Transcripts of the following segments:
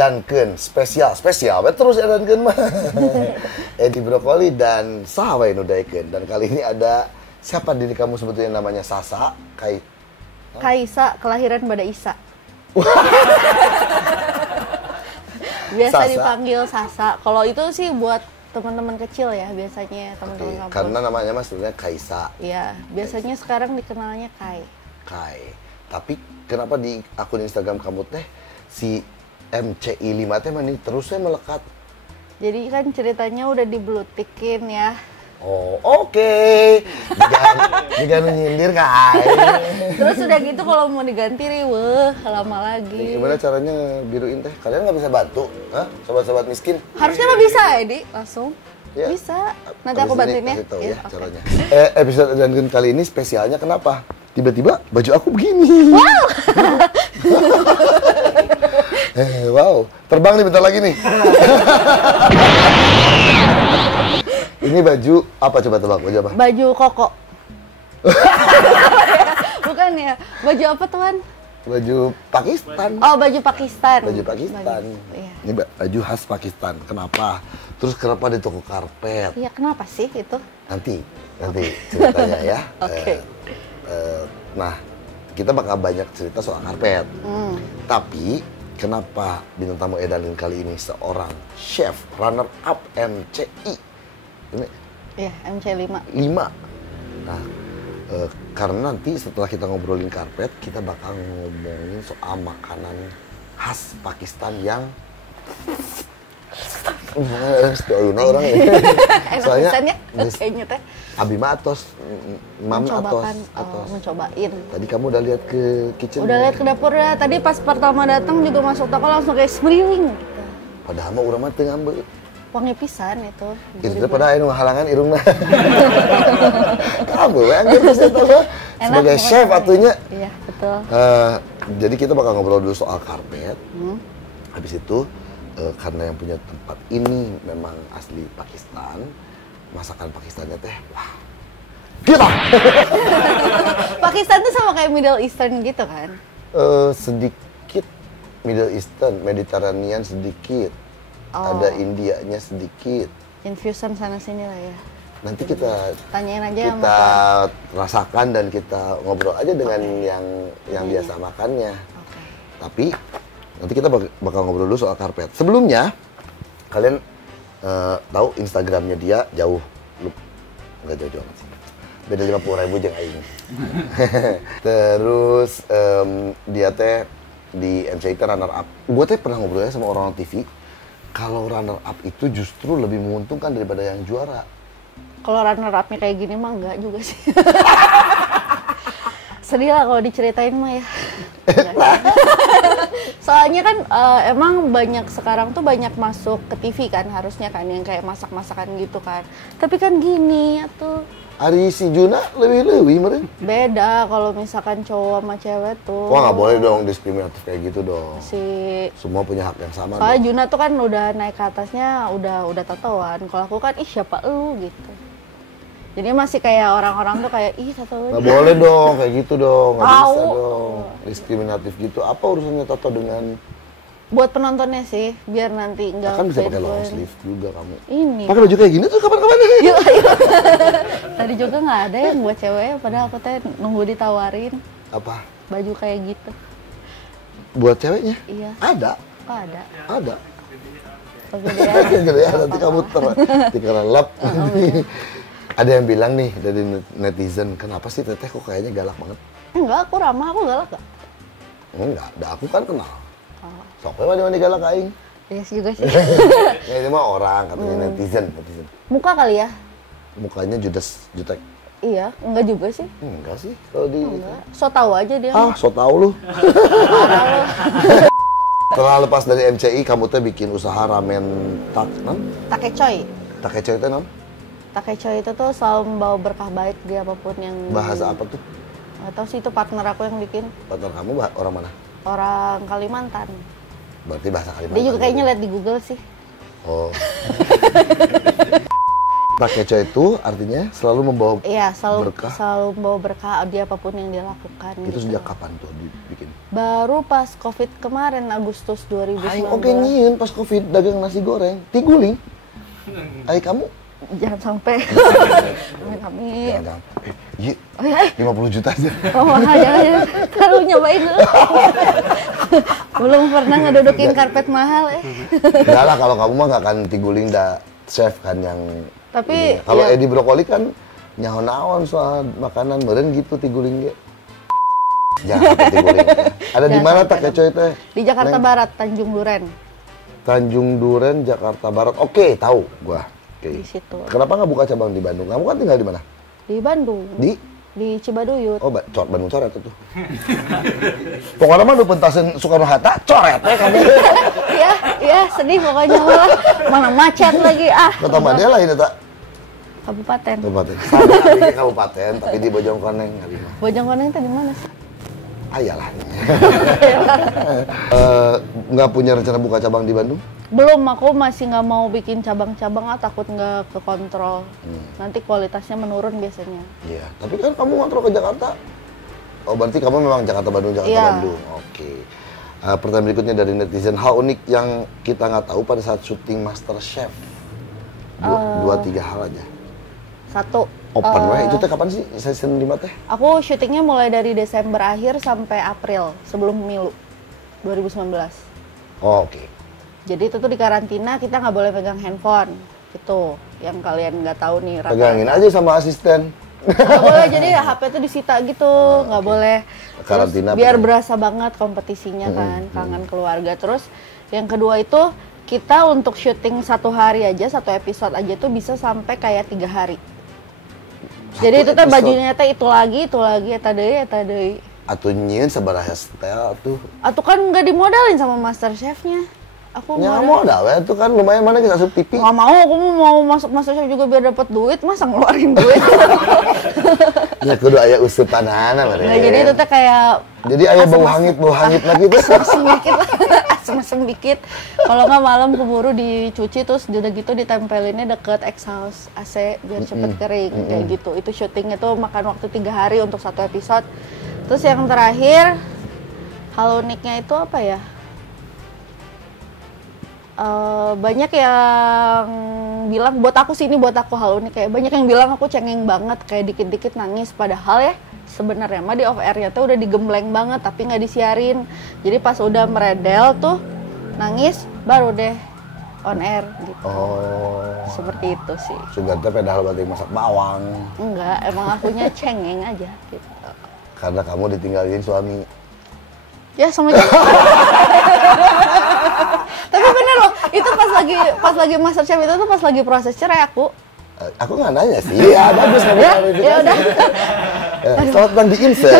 edankeun spesial we terus edankeun mah. Edi Brokoli dan saha we nu daekeun. Dan kali ini ada siapa diri kamu sebetulnya namanya Sasa Kaisa, kelahiran pada Isa. Biasa Sasa. dipanggil Sasa. Kalau itu sih buat teman-teman kecil ya biasanya, teman-teman kampus. Karena namanya mas sebenarnya Kaisa. Iya, biasanya sekarang dikenalnya Kai. Tapi kenapa di akun Instagram kamu teh si MCI 5 teh mani terusnya melekat? Jadi kan ceritanya udah diblutikin ya. Oh, oke. Jangan nyindir Kai. Terus udah gitu kalau mau diganti riweuh lama lagi. Gimana caranya biruin teh? Kalian nggak bisa bantu? Hah? Sobat-sobat miskin? Harusnya lo bisa, Edi, langsung. Ya. Bisa. Nanti aku bantuin ya. Kasih tahu ya Oke. caranya. Episode dan kali ini spesialnya kenapa? Tiba-tiba baju aku begini. Wow. Wow, terbang nih bentar lagi nih. Ini baju apa, coba tebak, baju apa? Baju koko. Bukan ya, baju apa tuan? Baju Pakistan. Oh, baju Pakistan. Baju Pakistan. Iya. Ini baju khas Pakistan. Kenapa? Terus kenapa di toko karpet? Iya, kenapa sih itu? Nanti ceritanya ya. Oke. Nah, kita bakal banyak cerita soal karpet. Tapi kenapa bintang tamu Edanin kali ini seorang chef runner up MCI? Ini Iya, MC5. 5. Nah, karena nanti setelah kita ngobrolin karpet, kita bakal ngomongin soal makanan khas Pakistan yang orang ya. Soalnya Soalnya kayaknya teh Abi mah atos, Mami atos. mencobain. Tadi kamu udah lihat ke kitchen? Udah lihat ke dapur ya. Tadi pas pertama datang juga masuk toko langsung kayak semeriwing gitu. Padahal mah urang mah teu ngambil. Wangi pisan itu. Itu pada anu halangan irungna. Kamu yang bisa tahu. Sebagai chef atunya. Iya, betul. Jadi kita bakal ngobrol dulu soal karpet. Habis itu karena yang punya tempat ini memang asli Pakistan, masakan Pakistannya teh wah. Kita. Pakistan tuh sama kayak Middle Eastern gitu kan? Sedikit Middle Eastern, Mediterranean sedikit. Ada Indianya sedikit. Infusion sana sini lah ya. Nanti kita Tanyain aja sama kita rasakan dan kita ngobrol aja dengan yang biasa makannya. Oke. Tapi nanti kita bakal ngobrol dulu soal karpet. Sebelumnya kalian tahu Instagramnya dia jauh, nggak jauh-jauh amat sih. Beda 50.000 jeung aing. Terus dia teh di MCI teh runner up. Gue teh pernah ngobrolnya sama orang TV. Kalau runner up itu justru lebih menguntungkan daripada yang juara. Kalau runner up-nya kayak gini mah enggak juga sih. Sedih lah kalau diceritain mah ya. Soalnya kan emang banyak sekarang tuh banyak masuk ke TV kan harusnya kan yang kayak masak-masakan gitu kan. Tapi kan gini tuh. Ari si Juna lebih meren. Beda kalau misalkan cowok sama cewek tuh. Wah nggak boleh dong diskriminatif kayak gitu dong. Si Semua punya hak yang sama. soalnya Dong. Juna tuh kan udah naik ke atasnya udah tatoan. Kalau aku kan ih siapa lu gitu. Jadi masih kayak orang-orang tuh kayak ih tato lu. Nggak boleh dong kayak gitu dong. Nggak bisa Au. dong. Diskriminatif gitu. Apa urusannya tato dengan? Buat penontonnya sih, biar nanti enggak Kan bisa pakai long sleeve juga kamu. Ini. Pakai baju kayak gini tuh kapan-kapan? Yuk. Tadi juga nggak ada yang buat cewek, padahal aku teh nunggu ditawarin Apa? baju kayak gitu. Buat ceweknya? Iya. Ada. Oh, ada. Ada. Oke deh ya. Gitu ya, nanti kamu dikelelep. Ada yang bilang nih dari netizen, kenapa sih Teteh kok kayaknya galak banget? Enggak, aku ramah, aku galak gak? Enggak, aku kan kenal. Oh, Sok we mandi galak aing. iya juga sih. Ya ini mah orang katanya netizen. Muka kali ya? Mukanya jutek. Iya, enggak juga sih. Enggak sih kalau di Enggak. So tahu aja dia. Ah, so tau lu. Setelah lepas dari MCI, kamu teh bikin usaha ramen Takecoy. Takecoy teh non? Takecoy itu tuh selalu membawa berkah baik di apapun yang Bahasa apa tuh? Nggak tahu sih itu partner aku yang bikin. Partner kamu orang mana? Orang Kalimantan. Berarti bahasa Kalimantan. Dia juga kayaknya lihat di Google sih. Oh. Takecho itu artinya selalu membawa Iya, berkah. selalu membawa berkah di apapun yang dia lakukan. Itu gitu. sejak kapan tuh dibikin? Baru pas Covid kemarin, Agustus 2019. Aing oke nyieun pas Covid dagang nasi goreng, tiguling. Aing kamu Jangan sampai. Amin. jangan. Iya, Oh ya, 50 juta aja. oh mahal jangan. Kalau nyobain dulu. Belum pernah ngedudukin karpet mahal Enggak lah, kalau kamu mah nggak akan tiguling chef kan yang Tapi ini. Kalau ya, Edi Brokoli kan nyaho naon soal makanan meureun gitu tiguling ge. Jangan sampai tiguling. Ada di Jangan mana sampai Takecho itu? di Jakarta Neng? Barat, Tanjung Duren. Tanjung Duren, Jakarta Barat. Oke, tahu gua. Oke. Di situ. Kenapa nggak buka cabang di Bandung? Kamu kan tinggal di mana? Di Bandung. Di Cibaduyut. Oh, Bandung coret itu. Pokoknya mah nu pentaseun Soekarno Hatta coret ya kamu. Iya, sedih pokoknya malah. Mana macet lagi Kota mana lain eta? Kabupaten. Kabupaten. Sama di kabupaten, tapi di Bojongkoneng kali mah. Bojongkoneng tadi mana sih? Ayalah. Nggak punya rencana buka cabang di Bandung? Belum, aku masih nggak mau bikin cabang-cabang, takut nggak kekontrol. Nanti kualitasnya menurun biasanya. Iya, tapi kan kamu kontrol ke Jakarta. Oh, berarti kamu memang Jakarta Bandung, Jakarta Iya. Bandung. Oke. Pertanyaan berikutnya dari netizen, hal unik yang kita nggak tahu pada saat syuting Master Chef. Dua tiga hal aja. Satu. Open way, itu teh kapan sih season 5 teh? Aku syutingnya mulai dari Desember akhir sampai April sebelum pemilu 2019. Oh, oke. Jadi itu tuh di karantina kita nggak boleh pegang handphone. Itu yang kalian nggak tahu nih. rata-rata. Pegangin aja sama asisten. Nggak boleh, jadi HP tuh disita gitu, nggak boleh. Terus Karantina biar bener. berasa banget kompetisinya kan, kangen keluarga. Terus yang kedua itu kita untuk syuting 1 hari aja, 1 episode aja tuh bisa sampai kayak 3 hari. Jadi itu teh episode. bajunya teh itu lagi, eta deui. Atuh nyieun sabaraha style tuh. Atau kan nggak dimodalin sama master chefnya. Aku Ya modal we itu kan lumayan mana kita asup TV. nggak mau, aku mau masuk master chef juga biar dapat duit, masa ngeluarin duit. Ya kudu aya usupanana meureun. Nah, jadi itu teh kayak Jadi aya bau hangit lagi tuh. asem dikit lah, asem dikit. Kalau nggak malam keburu dicuci, terus udah gitu ditempelinnya deket exhaust AC biar cepet kering kayak gitu. Itu syutingnya tuh makan waktu 3 hari untuk 1 episode. Terus yang terakhir, hal uniknya itu apa ya? Banyak yang bilang, buat aku hal unik, kayak banyak yang bilang aku cengeng banget, kayak dikit-dikit nangis, padahal ya sebenarnya mah di off air-nya tuh udah digembleng banget tapi nggak disiarin. Jadi pas udah meredel tuh nangis baru deh on air gitu. Oh. Seperti itu sih. Sugar teh pedal berarti masak bawang. Enggak, emang akunya cengeng aja gitu. Karena kamu ditinggalin suami. Ya sama aja. Tapi bener loh, itu pas lagi master chef itu tuh pas lagi proses cerai aku. Aku nggak nanya sih. Ya bagus kamu. Ya udah. Selamat datang di Insert.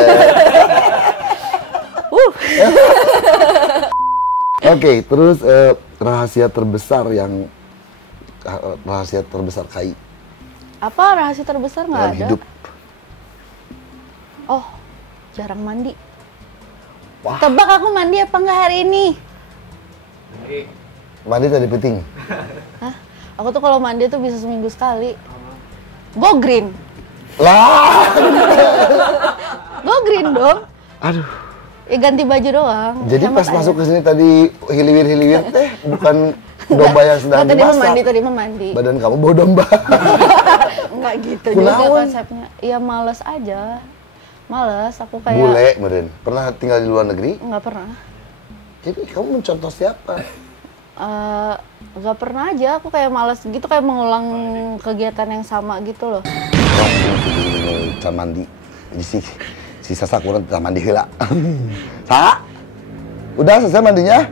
Oke, terus rahasia terbesar Kai Apa rahasia terbesar nggak dalam ada? hidup. Oh, jarang mandi. Wah. Tebak aku mandi apa nggak hari ini? Mandi tadi penting. Hah? Aku tuh kalau mandi tuh bisa seminggu sekali. Go green. Lah. Go green dong. Aduh. Ya ganti baju doang. Jadi Hemat pas aja. masuk ke sini tadi hiliwir teh bukan domba yang sedang Tadi mau dimasak. mandi, tadi mau mandi. Badan kamu bau domba. Enggak gitu Kunaon? juga konsepnya. Ya males aja. Males, aku kayak Bule, meren. Pernah tinggal di luar negeri? nggak pernah. Jadi kamu mencontoh siapa? Nggak pernah aja, aku kayak males gitu, kayak mengulang kegiatan yang sama gitu loh. Kita mandi. Jadi si Sasa kurang kita mandi heula. Sa? Udah selesai mandinya?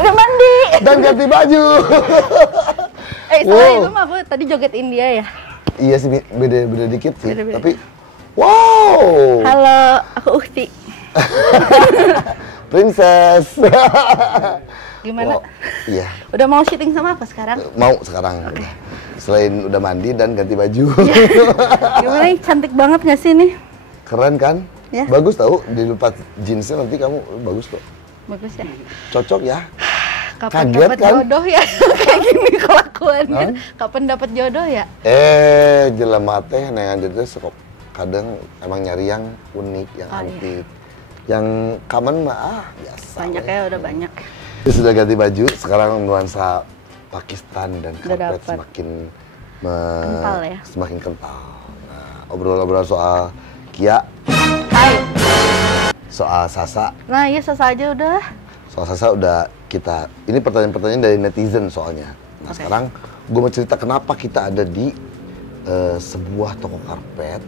Udah mandi. Dan ganti baju. Soalnya Wow. itu mah aku tadi joget India ya. Iya sih, beda dikit sih. Beda-beda. Tapi, wow. Halo, aku Uhti. Princess. Gimana? Wow. Iya, Udah mau syuting sama apa sekarang? mau sekarang. Selain udah mandi dan ganti baju. Gimana nih, cantik banget gak sih nih? Keren kan? Ya. Bagus tahu dilepas jeansnya nanti kamu bagus kok. Bagus ya. Cocok ya. Kapan Kaget dapat kan? jodoh ya? Kayak gini kelakuannya. Kapan dapat jodoh ya? Jelema teh neangan itu kadang emang nyari yang unik, yang antik. Yang common mah biasa. Banyak ya, udah banyak. Sudah ganti baju, sekarang nuansa Pakistan dan karpet kental ya. Semakin kental. Nah, obrol-obrol soal Kia, Hai. soal Sasa. Nah, iya Sasa aja udah. Soal Sasa udah kita. Ini pertanyaan-pertanyaan dari netizen soalnya. Nah, sekarang gue mau cerita kenapa kita ada di sebuah toko karpet.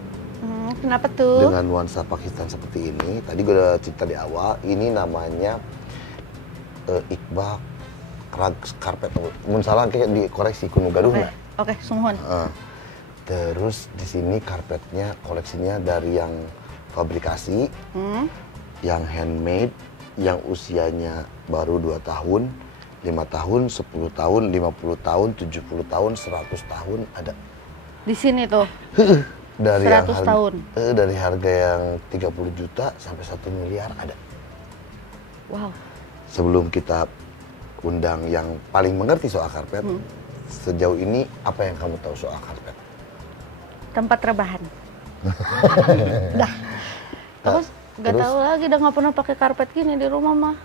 Kenapa tuh? Dengan nuansa Pakistan seperti ini. Tadi gue udah cerita di awal. Ini namanya Iqbal karpet. Mun salah kayak dikoreksi kuno gaduh nggak? Oke, sungguhan. Terus di sini karpetnya koleksinya dari yang fabrikasi, yang handmade, yang usianya baru 2 tahun, 5 tahun, 10 tahun, 50 tahun, 70 tahun, 100 tahun ada. Di sini tuh. Dari 100 tahun. Dari harga yang 30 juta sampai 1 miliar ada. Wow. Sebelum kita undang yang paling mengerti soal karpet, sejauh ini apa yang kamu tahu soal karpet? Tempat rebahan. Dah. Aku nggak tahu lagi, udah nggak pernah pakai karpet gini di rumah mah.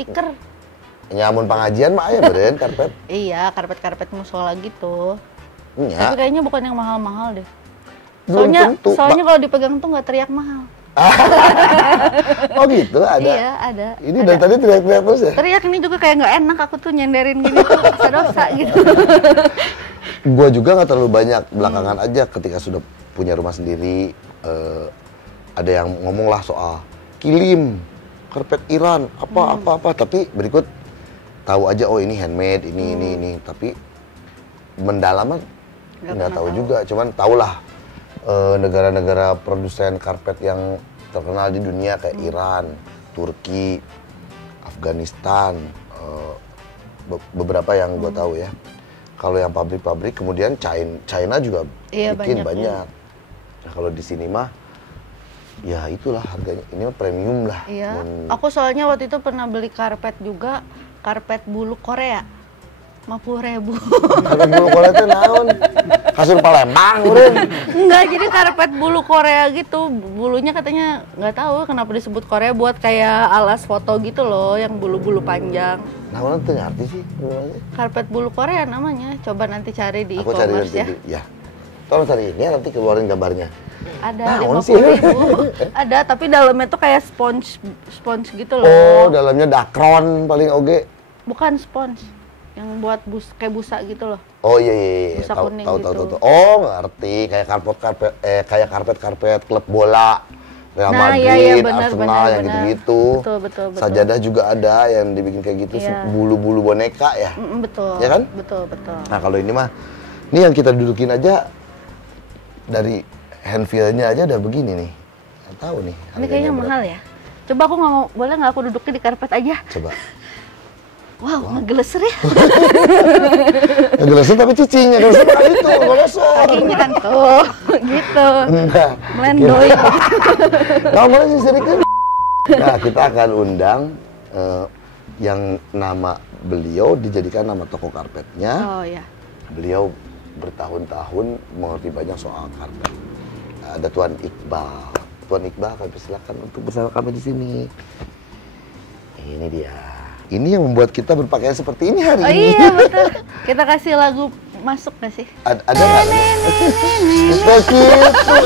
Tikar. Nyamun pengajian mah ya beren karpet. Iya, karpet-karpet musola gitu. Iya. Tapi kayaknya bukan yang mahal-mahal deh. Belum tentu, Soalnya kalau dipegang tuh nggak teriak mahal. Oh gitu, ada? Iya, ada. Ini dari tadi teriak-teriak terus ya? Teriak ini juga kayak nggak enak, aku tuh nyenderin gini tuh dosa-dosa gitu. Gua juga nggak terlalu banyak, belakangan aja ketika sudah punya rumah sendiri, ada yang ngomong lah soal kilim, karpet Iran, apa, tapi berikut tahu aja, oh ini handmade, ini, tapi mendalaman nggak tahu juga, cuman tahulah negara-negara produsen karpet yang terkenal di dunia kayak Iran, Turki, Afghanistan, beberapa yang gue tahu ya. Kalau yang pabrik-pabrik, kemudian China juga bikin banyak. Nah kalau di sini mah, ya itulah harganya. Ini mah premium lah. Iya. Aku soalnya waktu itu pernah beli karpet juga, karpet bulu Korea. 50.000. Karpet bulu Korea itu naon? Kasur Palembang, urin. Enggak, jadi karpet bulu Korea gitu. Bulunya katanya nggak tahu kenapa disebut Korea, buat kayak alas foto gitu loh, yang bulu-bulu panjang. Nah, orang tuh ngerti sih namanya. Karpet bulu Korea namanya. Coba nanti cari di Aku cari e-commerce nanti ya. ya. Tolong cari ini ya, nanti keluarin gambarnya. Ada Naon 50.000. Ada, tapi dalamnya tuh kayak sponge gitu loh. Oh, dalamnya dakron paling oge. Bukan sponge. Yang buat kayak busa gitu loh. Oh iya. Busa kuning gitu. Oh, ngerti. Kayak karpet klub bola. Real Madrid, Arsenal yang gitu-gitu. Betul. Sajadah juga ada yang dibikin kayak gitu, Iya. bulu-bulu boneka ya. Betul. Ya kan? Betul. Nah, kalau ini mah ini yang kita dudukin aja dari handfeel-nya aja udah begini nih. Nggak tahu nih. Ini kayaknya mahal ya. Coba aku nggak mau, boleh nggak aku duduknya di karpet aja? Coba. Wow, ngegeleser ya. Ngegeleser tapi cicing, ngegeleser bukan itu, ngegeleser. Kakinya kan tuh, gitu. Enggak. Melendoy. Namanya sih sedikit. Nah, kita akan undang yang nama beliau dijadikan nama toko karpetnya. Oh ya. Beliau bertahun-tahun mengerti banyak soal karpet. Ada Tuan Iqbal. Tuan Iqbal, kami silakan untuk bersama kami di sini. Ini dia. Ini yang membuat kita berpakaian seperti ini hari ini. Iya betul. Kita kasih lagu masuk nggak sih? Ada nggak? Seperti itu.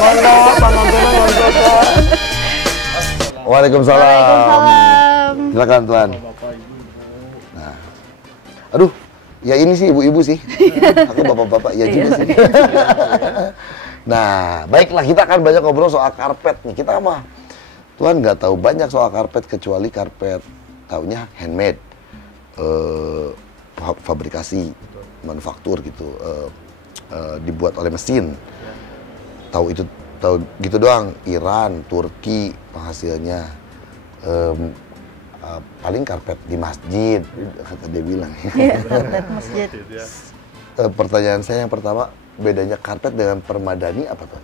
Monggo, Waalaikumsalam. Waalaikumsalam. Silakan Tuan. Nah, aduh, ya ini sih ibu-ibu sih. Aku bapak-bapak ya juga sih. Nah, baiklah, kita akan banyak ngobrol soal karpet nih. Kita mah Tuan nggak tahu banyak soal karpet kecuali karpet taunya handmade, fabrikasi, manufaktur gitu, dibuat oleh mesin. Tahu gitu doang. Iran, Turki penghasilnya, paling karpet di masjid, kata dia bilang. Iya, karpet masjid. Pertanyaan saya yang pertama, bedanya karpet dengan permadani apa tuh?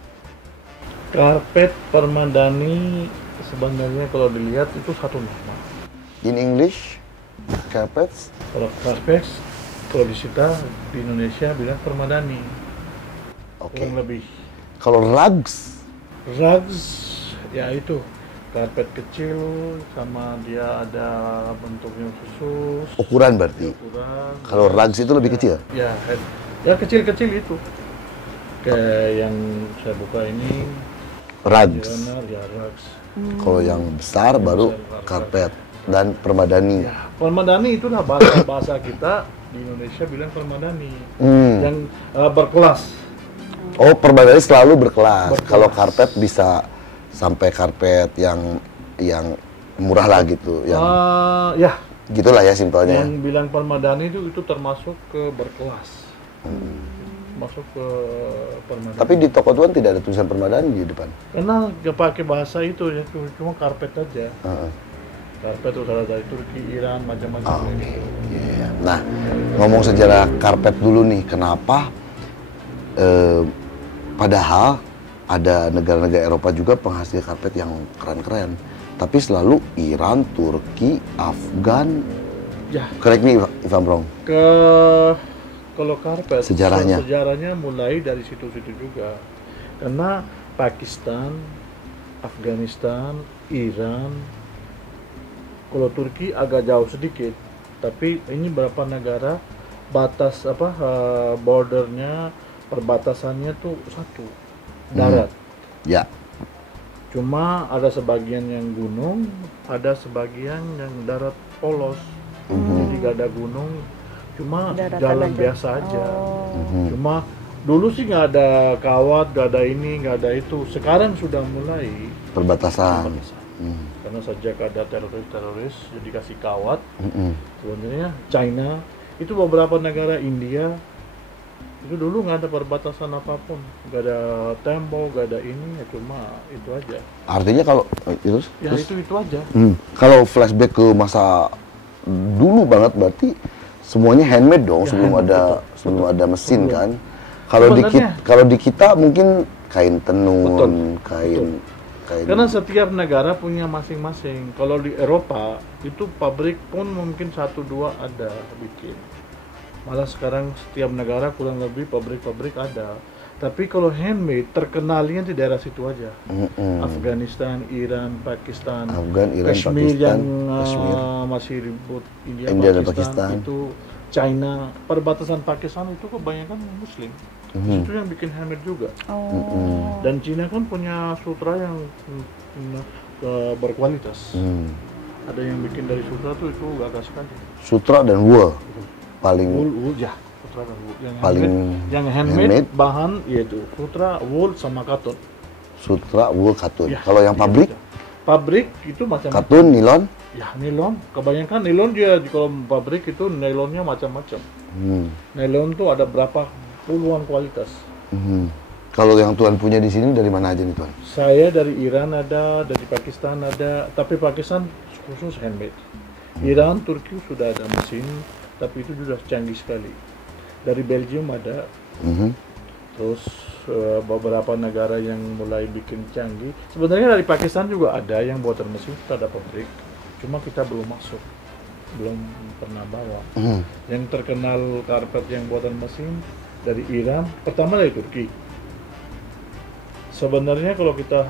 Karpet Permadani sebenarnya kalau dilihat itu satu nama. In English, carpets. Kalau karpet, kalau di Indonesia bilang Permadani. Oke. Kurang lebih. Kalau rugs, Rugs, ya itu karpet kecil sama dia ada bentuknya khusus. ukuran berarti. Ukuran. Kalau rugs itu lebih kecil. Ya, ya kecil-kecil itu. Kayak yang saya buka ini. Rugs. Ya rugs. Kalau yang besar baru karpet dan permadani. Ya, permadani itu lah bahasa kita di Indonesia bilang permadani. Yang berkelas. Oh, permadani selalu berkelas. Berkelas. Kalau karpet bisa sampai karpet yang murah lah gitu, yang Ya, gitulah ya simpelnya. yang bilang permadani itu termasuk ke berkelas. Masuk ke permadani. Tapi di toko tuan tidak ada tulisan permadani di depan. Karena nggak pakai bahasa itu ya, cuma karpet aja. Heeh. Karpet itu ada dari Turki, Iran, macam-macam kayak gitu. Iya. Nah, ngomong sejarah karpet dulu nih, kenapa padahal ada negara-negara Eropa juga penghasil karpet yang keren-keren, tapi selalu Iran, Turki, Afgan. Ya, Correct me if I'm wrong. kalau karpet Sejarahnya. sejarahnya mulai dari situ-situ juga. Karena Pakistan, Afghanistan, Iran, kalau Turki agak jauh sedikit, tapi ini berapa negara batas bordernya, perbatasannya tuh satu darat. Ya. Cuma ada sebagian yang gunung, ada sebagian yang darat polos. Jadi gak ada gunung, cuma Daratan jalan aja. biasa aja. Oh. Cuma dulu sih nggak ada kawat, nggak ada ini, nggak ada itu. Sekarang sudah mulai Perbatasan. karena sejak ada teroris jadi kasih kawat. Mm-mm. Sebenarnya China itu beberapa negara, India itu dulu nggak ada perbatasan apapun, nggak ada tembok, nggak ada ini, ya cuma itu aja. Artinya kalau terus, Ya itu aja. kalau flashback ke masa dulu banget berarti semuanya handmade dong, Ya, sebelum handmade, sebelum ada mesin Betul. kan. Sebenarnya- Kalau di kita mungkin kain tenun, Betul. kain Karena setiap negara punya masing-masing. Kalau di Eropa itu pabrik pun mungkin 1-2 ada bikin. Malah sekarang setiap negara kurang lebih pabrik-pabrik ada. Tapi kalau handmade terkenalnya di daerah situ aja. Afghanistan, Iran, Pakistan, Afgan, Iran, Kashmir Pakistan, yang Kashmir. masih ribut, India, India dan Pakistan, Pakistan. itu China, perbatasan Pakistan itu kebanyakan Muslim. Itu yang bikin handmade juga. Oh. Dan Cina kan punya sutra yang berkualitas. Ada yang bikin dari sutra tuh itu gagah sekali. Sutra dan wool paling Wool ya, sutra dan wool. Yang handmade. handmade bahan yaitu sutra, wool sama katun. sutra, wool, katun. Ya, Kalau yang iya, pabrik, iya. Pabrik itu macam katun, nilon. ya nilon. Kebanyakan nilon dia kalau pabrik itu nilonnya macam-macam. Nilon tuh ada berapa puluhan kualitas. Kalau yang tuan punya di sini dari mana aja nih tuan? Saya dari Iran ada, dari Pakistan ada, tapi Pakistan khusus handmade. Iran, Turki sudah ada mesin, tapi itu sudah canggih sekali. Dari Belgium ada, terus beberapa negara yang mulai bikin canggih. Sebenarnya dari Pakistan juga ada yang buatan mesin, kita ada pabrik, cuma kita belum masuk, belum pernah bawa. Yang terkenal karpet yang buatan mesin dari Iran, pertama dari Turki. Sebenarnya kalau kita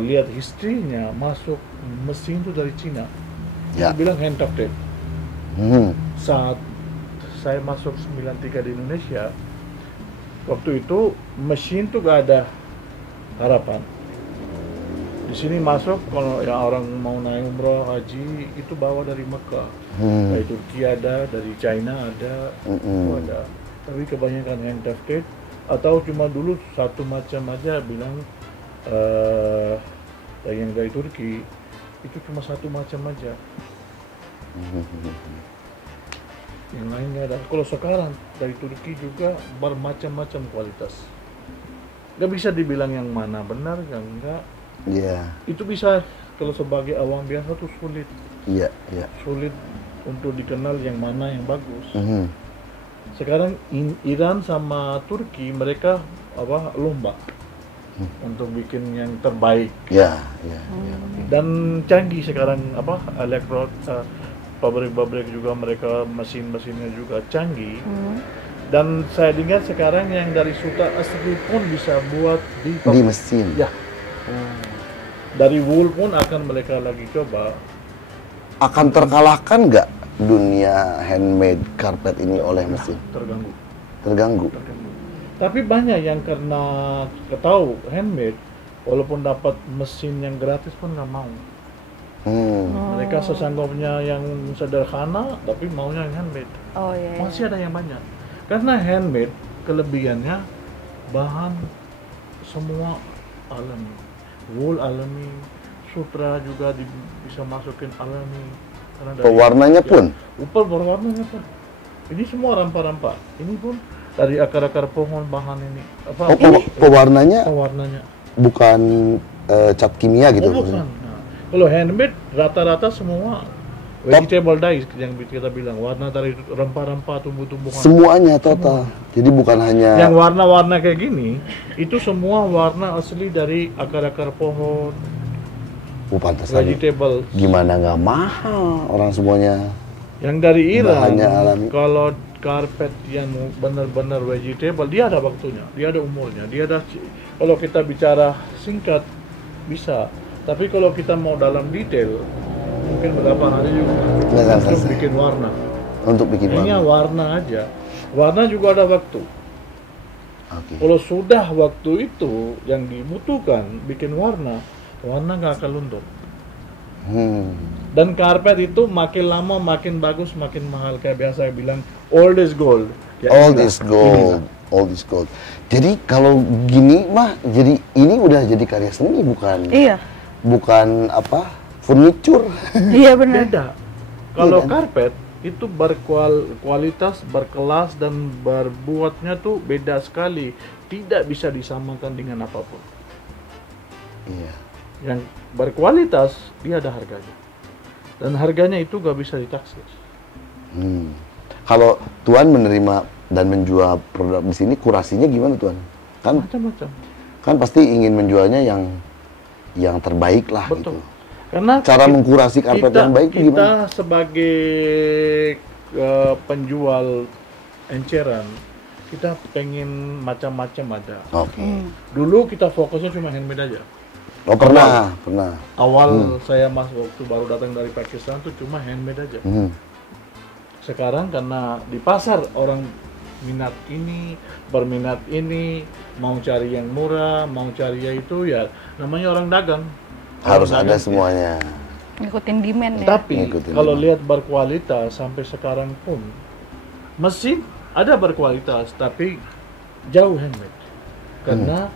lihat historinya, masuk mesin itu dari Cina. Ya. Dia bilang hand tufted. Saat saya masuk 93 di Indonesia, waktu itu mesin tuh gak ada harapan. Di sini masuk kalau yang orang mau naik umroh, haji itu bawa dari Mekah. Dari Turki ada, dari China ada, itu ada. Tapi kebanyakan hand tufted atau cuma dulu satu macam aja bilang yang dari Turki itu cuma satu macam aja. Yang lainnya ada. Kalau sekarang dari Turki juga bermacam-macam kualitas. Gak bisa dibilang yang mana benar, yang enggak. Iya, Itu bisa kalau sebagai awam biasa tuh sulit. iya, iya. Sulit untuk dikenal yang mana yang bagus. Sekarang Iran sama Turki mereka lomba. untuk bikin yang terbaik. Ya. Dan canggih sekarang pabrik-pabrik juga mereka mesin-mesinnya juga canggih. Dan saya dengar sekarang yang dari sutra asli pun bisa buat di mesin. Ya. Dari wool pun akan mereka lagi coba. Akan terkalahkan nggak dunia handmade karpet ini oleh mesin? Terganggu. Tapi banyak yang karena tahu handmade, walaupun dapat mesin yang gratis pun nggak mau. Mereka sesanggupnya yang sederhana, tapi maunya yang handmade. Oh iya. Masih ada yang banyak. Karena handmade kelebihannya bahan semua alami, wool alami, sutra juga bisa masukin alami. Karena Pewarnanya pun? Pewarnanya pun. Ini semua rempah-rempah. Ini pun dari akar-akar pohon bahan ini. Pewarnanya Pewarnanya. bukan cat kimia gitu? Bukan. Nah, kalau handmade rata-rata semua vegetable dyes yang kita bilang, warna dari rempah-rempah, tumbuh-tumbuhan. Semuanya total. Jadi bukan hanya Yang warna-warna kayak gini, itu semua warna asli dari akar-akar pohon, pantesan. vegetable. Gimana nggak mahal orang semuanya. Yang dari Iran, Bahannya alami. kalau karpet yang benar-benar vegetable, dia ada waktunya, dia ada umurnya, dia ada. Kalau kita bicara singkat bisa, tapi kalau kita mau dalam detail, mungkin berapa hari juga Nggak akan untuk selesai. bikin warna. Untuk bikin Hanya warna. warna aja. Warna juga ada waktu. Oke. Kalau sudah waktu itu yang dibutuhkan bikin warna nggak akan luntur. Dan karpet itu makin lama makin bagus, makin mahal. Kayak biasa bilang old is gold. Ya, Old inilah. is gold. Old is gold. Jadi kalau gini mah, jadi ini udah jadi karya seni bukan? Iya. Bukan apa? Furniture. Iya benar. Beda. Kalau Iya kan? karpet itu berkualitas, berkelas dan berbuatnya tuh beda sekali. Tidak bisa disamakan dengan apapun. Iya. Yang berkualitas dia ada harganya. Dan harganya itu gak bisa ditaksir. Kalau Tuan menerima dan menjual produk di sini, kurasinya gimana Tuan? Kan Macam-macam. kan pasti ingin menjualnya yang terbaik lah Betul. gitu. Karena Cara mengkurasi karpet yang baik itu kita gimana? sebagai penjual enceran, kita pengen macam-macam ada. Oke. Dulu kita fokusnya cuma handmade aja. Oh pernah. Awal saya masuk waktu baru datang dari Pakistan tuh cuma handmade aja. Sekarang karena di pasar orang minat ini, berminat ini, mau cari yang murah, mau cari yang itu, ya namanya orang dagang. Harus Orang ada dagang, semuanya. Ngikutin demand ya. Tapi Ngikutin kalau demand. lihat berkualitas sampai sekarang pun mesin ada berkualitas, tapi jauh handmade. Karena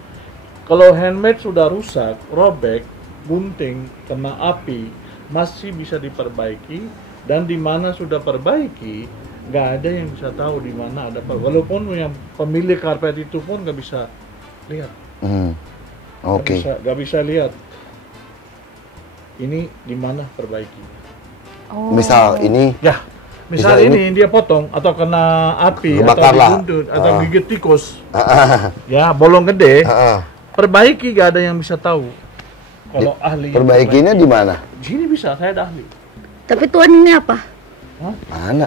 kalau handmade sudah rusak, robek, gunting, kena api, masih bisa diperbaiki. Dan di mana sudah perbaiki, nggak ada yang bisa tahu di mana ada. Walaupun yang pemilik karpet itu pun nggak bisa lihat. Oke. Nggak bisa lihat. Ini di mana perbaikinya. Oh. Misal ini Ya, misal Misal ini dia potong atau kena api Kebakar atau lah. diguntut atau Ah. gigit tikus, ya bolong gede, ah, perbaiki gak ada yang bisa tahu. Kalau ahli yang perbaikinya di mana? perbaiki. Di sini bisa, saya ada ahli. Tapi Tuan ini apa? Mana?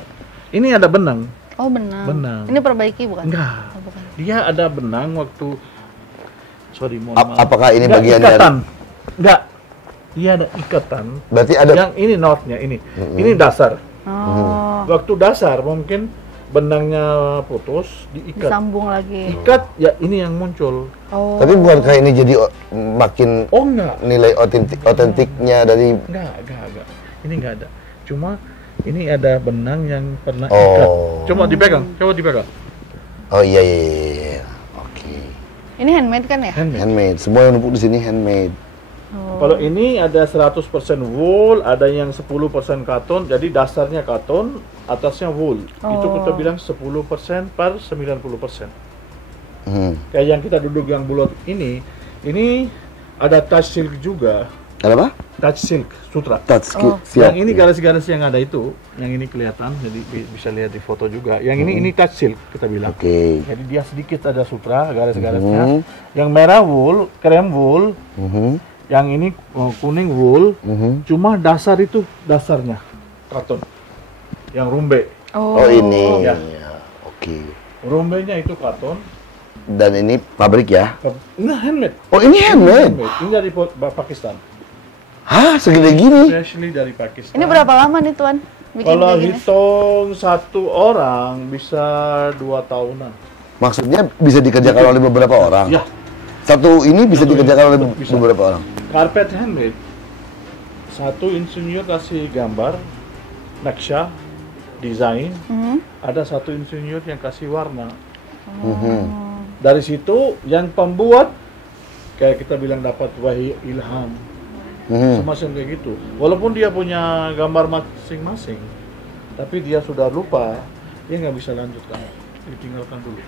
Ini ada benang. Oh benang. Benang. Ini perbaiki bukan? Enggak. Oh, bukan. Dia ada benang waktu mohon maaf. Apakah ini Enggak, bagian ikatan. Enggak. Dia ada ikatan. Berarti ada Yang ini knotnya ini. Ini dasar. Oh. Waktu dasar mungkin benangnya putus, diikat. Disambung lagi. Ikat, ya ini yang muncul. Oh. Tapi bukankah ini jadi makin Oh enggak. nilai otentiknya dari Enggak. Ini enggak ada. Cuma ini ada benang yang pernah Oh. ikat. Coba dipegang. Oh iya. Oke. Ini handmade kan ya? Handmade. Handmade. Semua yang numpuk di sini handmade. Oh. Kalau ini ada 100% wool, ada yang 10% katon, jadi dasarnya katon, atasnya wool. Itu kita bilang 10% per 90%. Kayak yang kita duduk yang bulat ini ada touch silk juga. Ada apa? touch silk sutra. Touch Oh. siap. Yang ini garis-garis yang ada itu, yang ini kelihatan, jadi bisa lihat di foto juga. Yang ini touch silk kita bilang. Oke. Jadi dia sedikit ada sutra garis-garisnya. Yang merah wool, krem wool. Yang ini kuning wool. Cuma dasar itu dasarnya karton. Yang rumbe. Oh ini. Ya. Oke. Rumbenya itu karton. Dan ini pabrik ya? Ini handmade. Oh ini handmade? Ini dari Pakistan. Hah, segede gini? Especially dari Pakistan. Ini berapa lama nih Tuan? Bikin Kalau kayak gini? hitung satu orang bisa 2 tahunan. Maksudnya bisa dikerjakan oleh beberapa orang? Ya, Satu ini bisa Satu dikerjakan oleh ini bisa. beberapa orang? karpet handmade. Satu insinyur kasih gambar, naqsha, desain. Ada satu insinyur yang kasih warna. Dari situ yang pembuat kayak kita bilang dapat wahyu ilham. Semacam kayak gitu. Walaupun dia punya gambar masing-masing, tapi dia sudah lupa, dia nggak bisa lanjutkan, ditinggalkan dulu.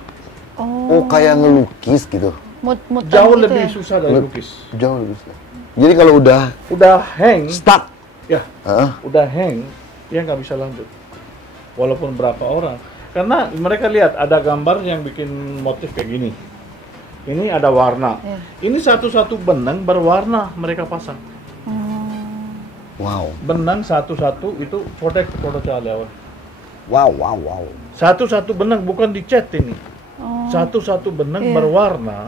Oh, kayak ngelukis gitu? Mut-mutan Jauh gitu lebih ya? susah dari lukis. Jauh lebih susah. Jadi kalau udah Udah hang, stuck, ya, heeh, udah hang, dia nggak bisa lanjut. Walaupun berapa orang, karena mereka lihat ada gambar yang bikin motif kayak gini. Ini ada warna. Iya. Ini satu-satu benang berwarna mereka pasang. wow, Benang satu-satu itu produk lewat. wow. Satu-satu benang bukan dicat ini. Oh. Satu-satu benang Iya. berwarna.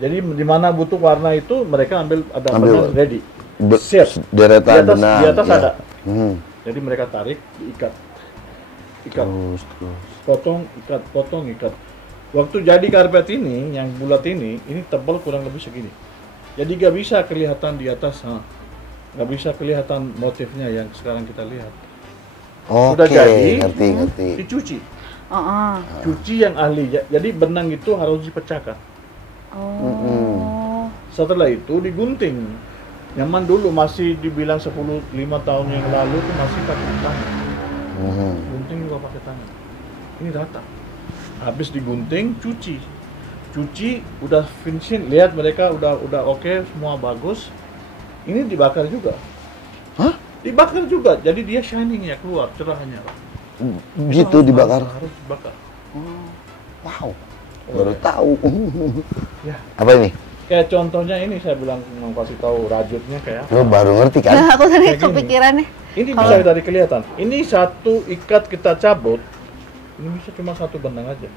Jadi di mana butuh warna itu mereka ambil benang ready. Siap. Deretan benang. Di atas ya. ada. Hmm. Jadi mereka tarik, diikat. Ikat. Terus. Potong, ikat. Waktu jadi karpet ini, yang bulat ini tebal kurang lebih segini. Jadi gak bisa kelihatan di atas, gak bisa kelihatan motifnya yang sekarang kita lihat. Oke, Sudah jadi, ngerti. dicuci. Heeh. Cuci yang ahli. Jadi benang itu harus dipecahkan. Oh. Setelah itu digunting. Nyaman dulu masih dibilang 5 tahun yang lalu itu masih pakai tangan. Gunting juga pakai tangan. Ini rata. Habis digunting, cuci. Udah finishing, lihat mereka udah oke, semua bagus. Ini dibakar juga. Hah? Dibakar juga, jadi dia shining ya keluar cerahnya. Gitu dibakar. Harus dibakar. Wow. Baru tahu. Ya, Apa ini? kayak contohnya ini saya bilang mau kasih tahu rajutnya kayak. Lo baru ngerti kan? Nah, aku tadi Kayak gini. kepikiran nih. Ini bisa dari kelihatan. Ini satu ikat kita cabut. Ini bisa cuma satu benang aja.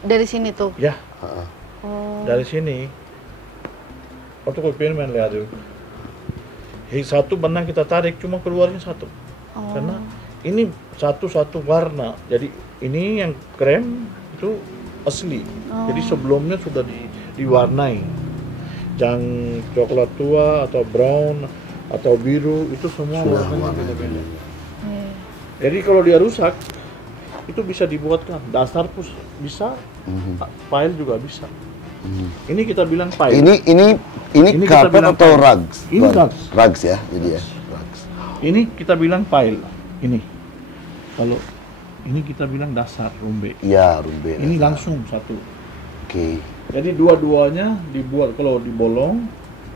Dari sini tuh. Ya, Oh. dari sini. Waktu kopian main lihat dulu. Satu benang kita tarik cuma keluarnya satu. Karena ini satu warna. Jadi ini yang krem itu asli. Jadi sebelumnya sudah diwarnai. Yang coklat tua atau brown atau biru itu semua warnanya beda-beda. Iya. Jadi kalau dia rusak itu bisa dibuatkan dasar pun bisa, pile juga bisa. Ini kita bilang pile. Ini Ini kita karpet bilang atau pile. rugs? Ini Tuan? rugs. Rugs ya, jadi ya. Rugs. Ini kita bilang pile. Ini kalau ini kita bilang dasar rumbe. Iya, rumbe. Ini langsung satu. Oke. Jadi dua-duanya dibuat kalau dibolong,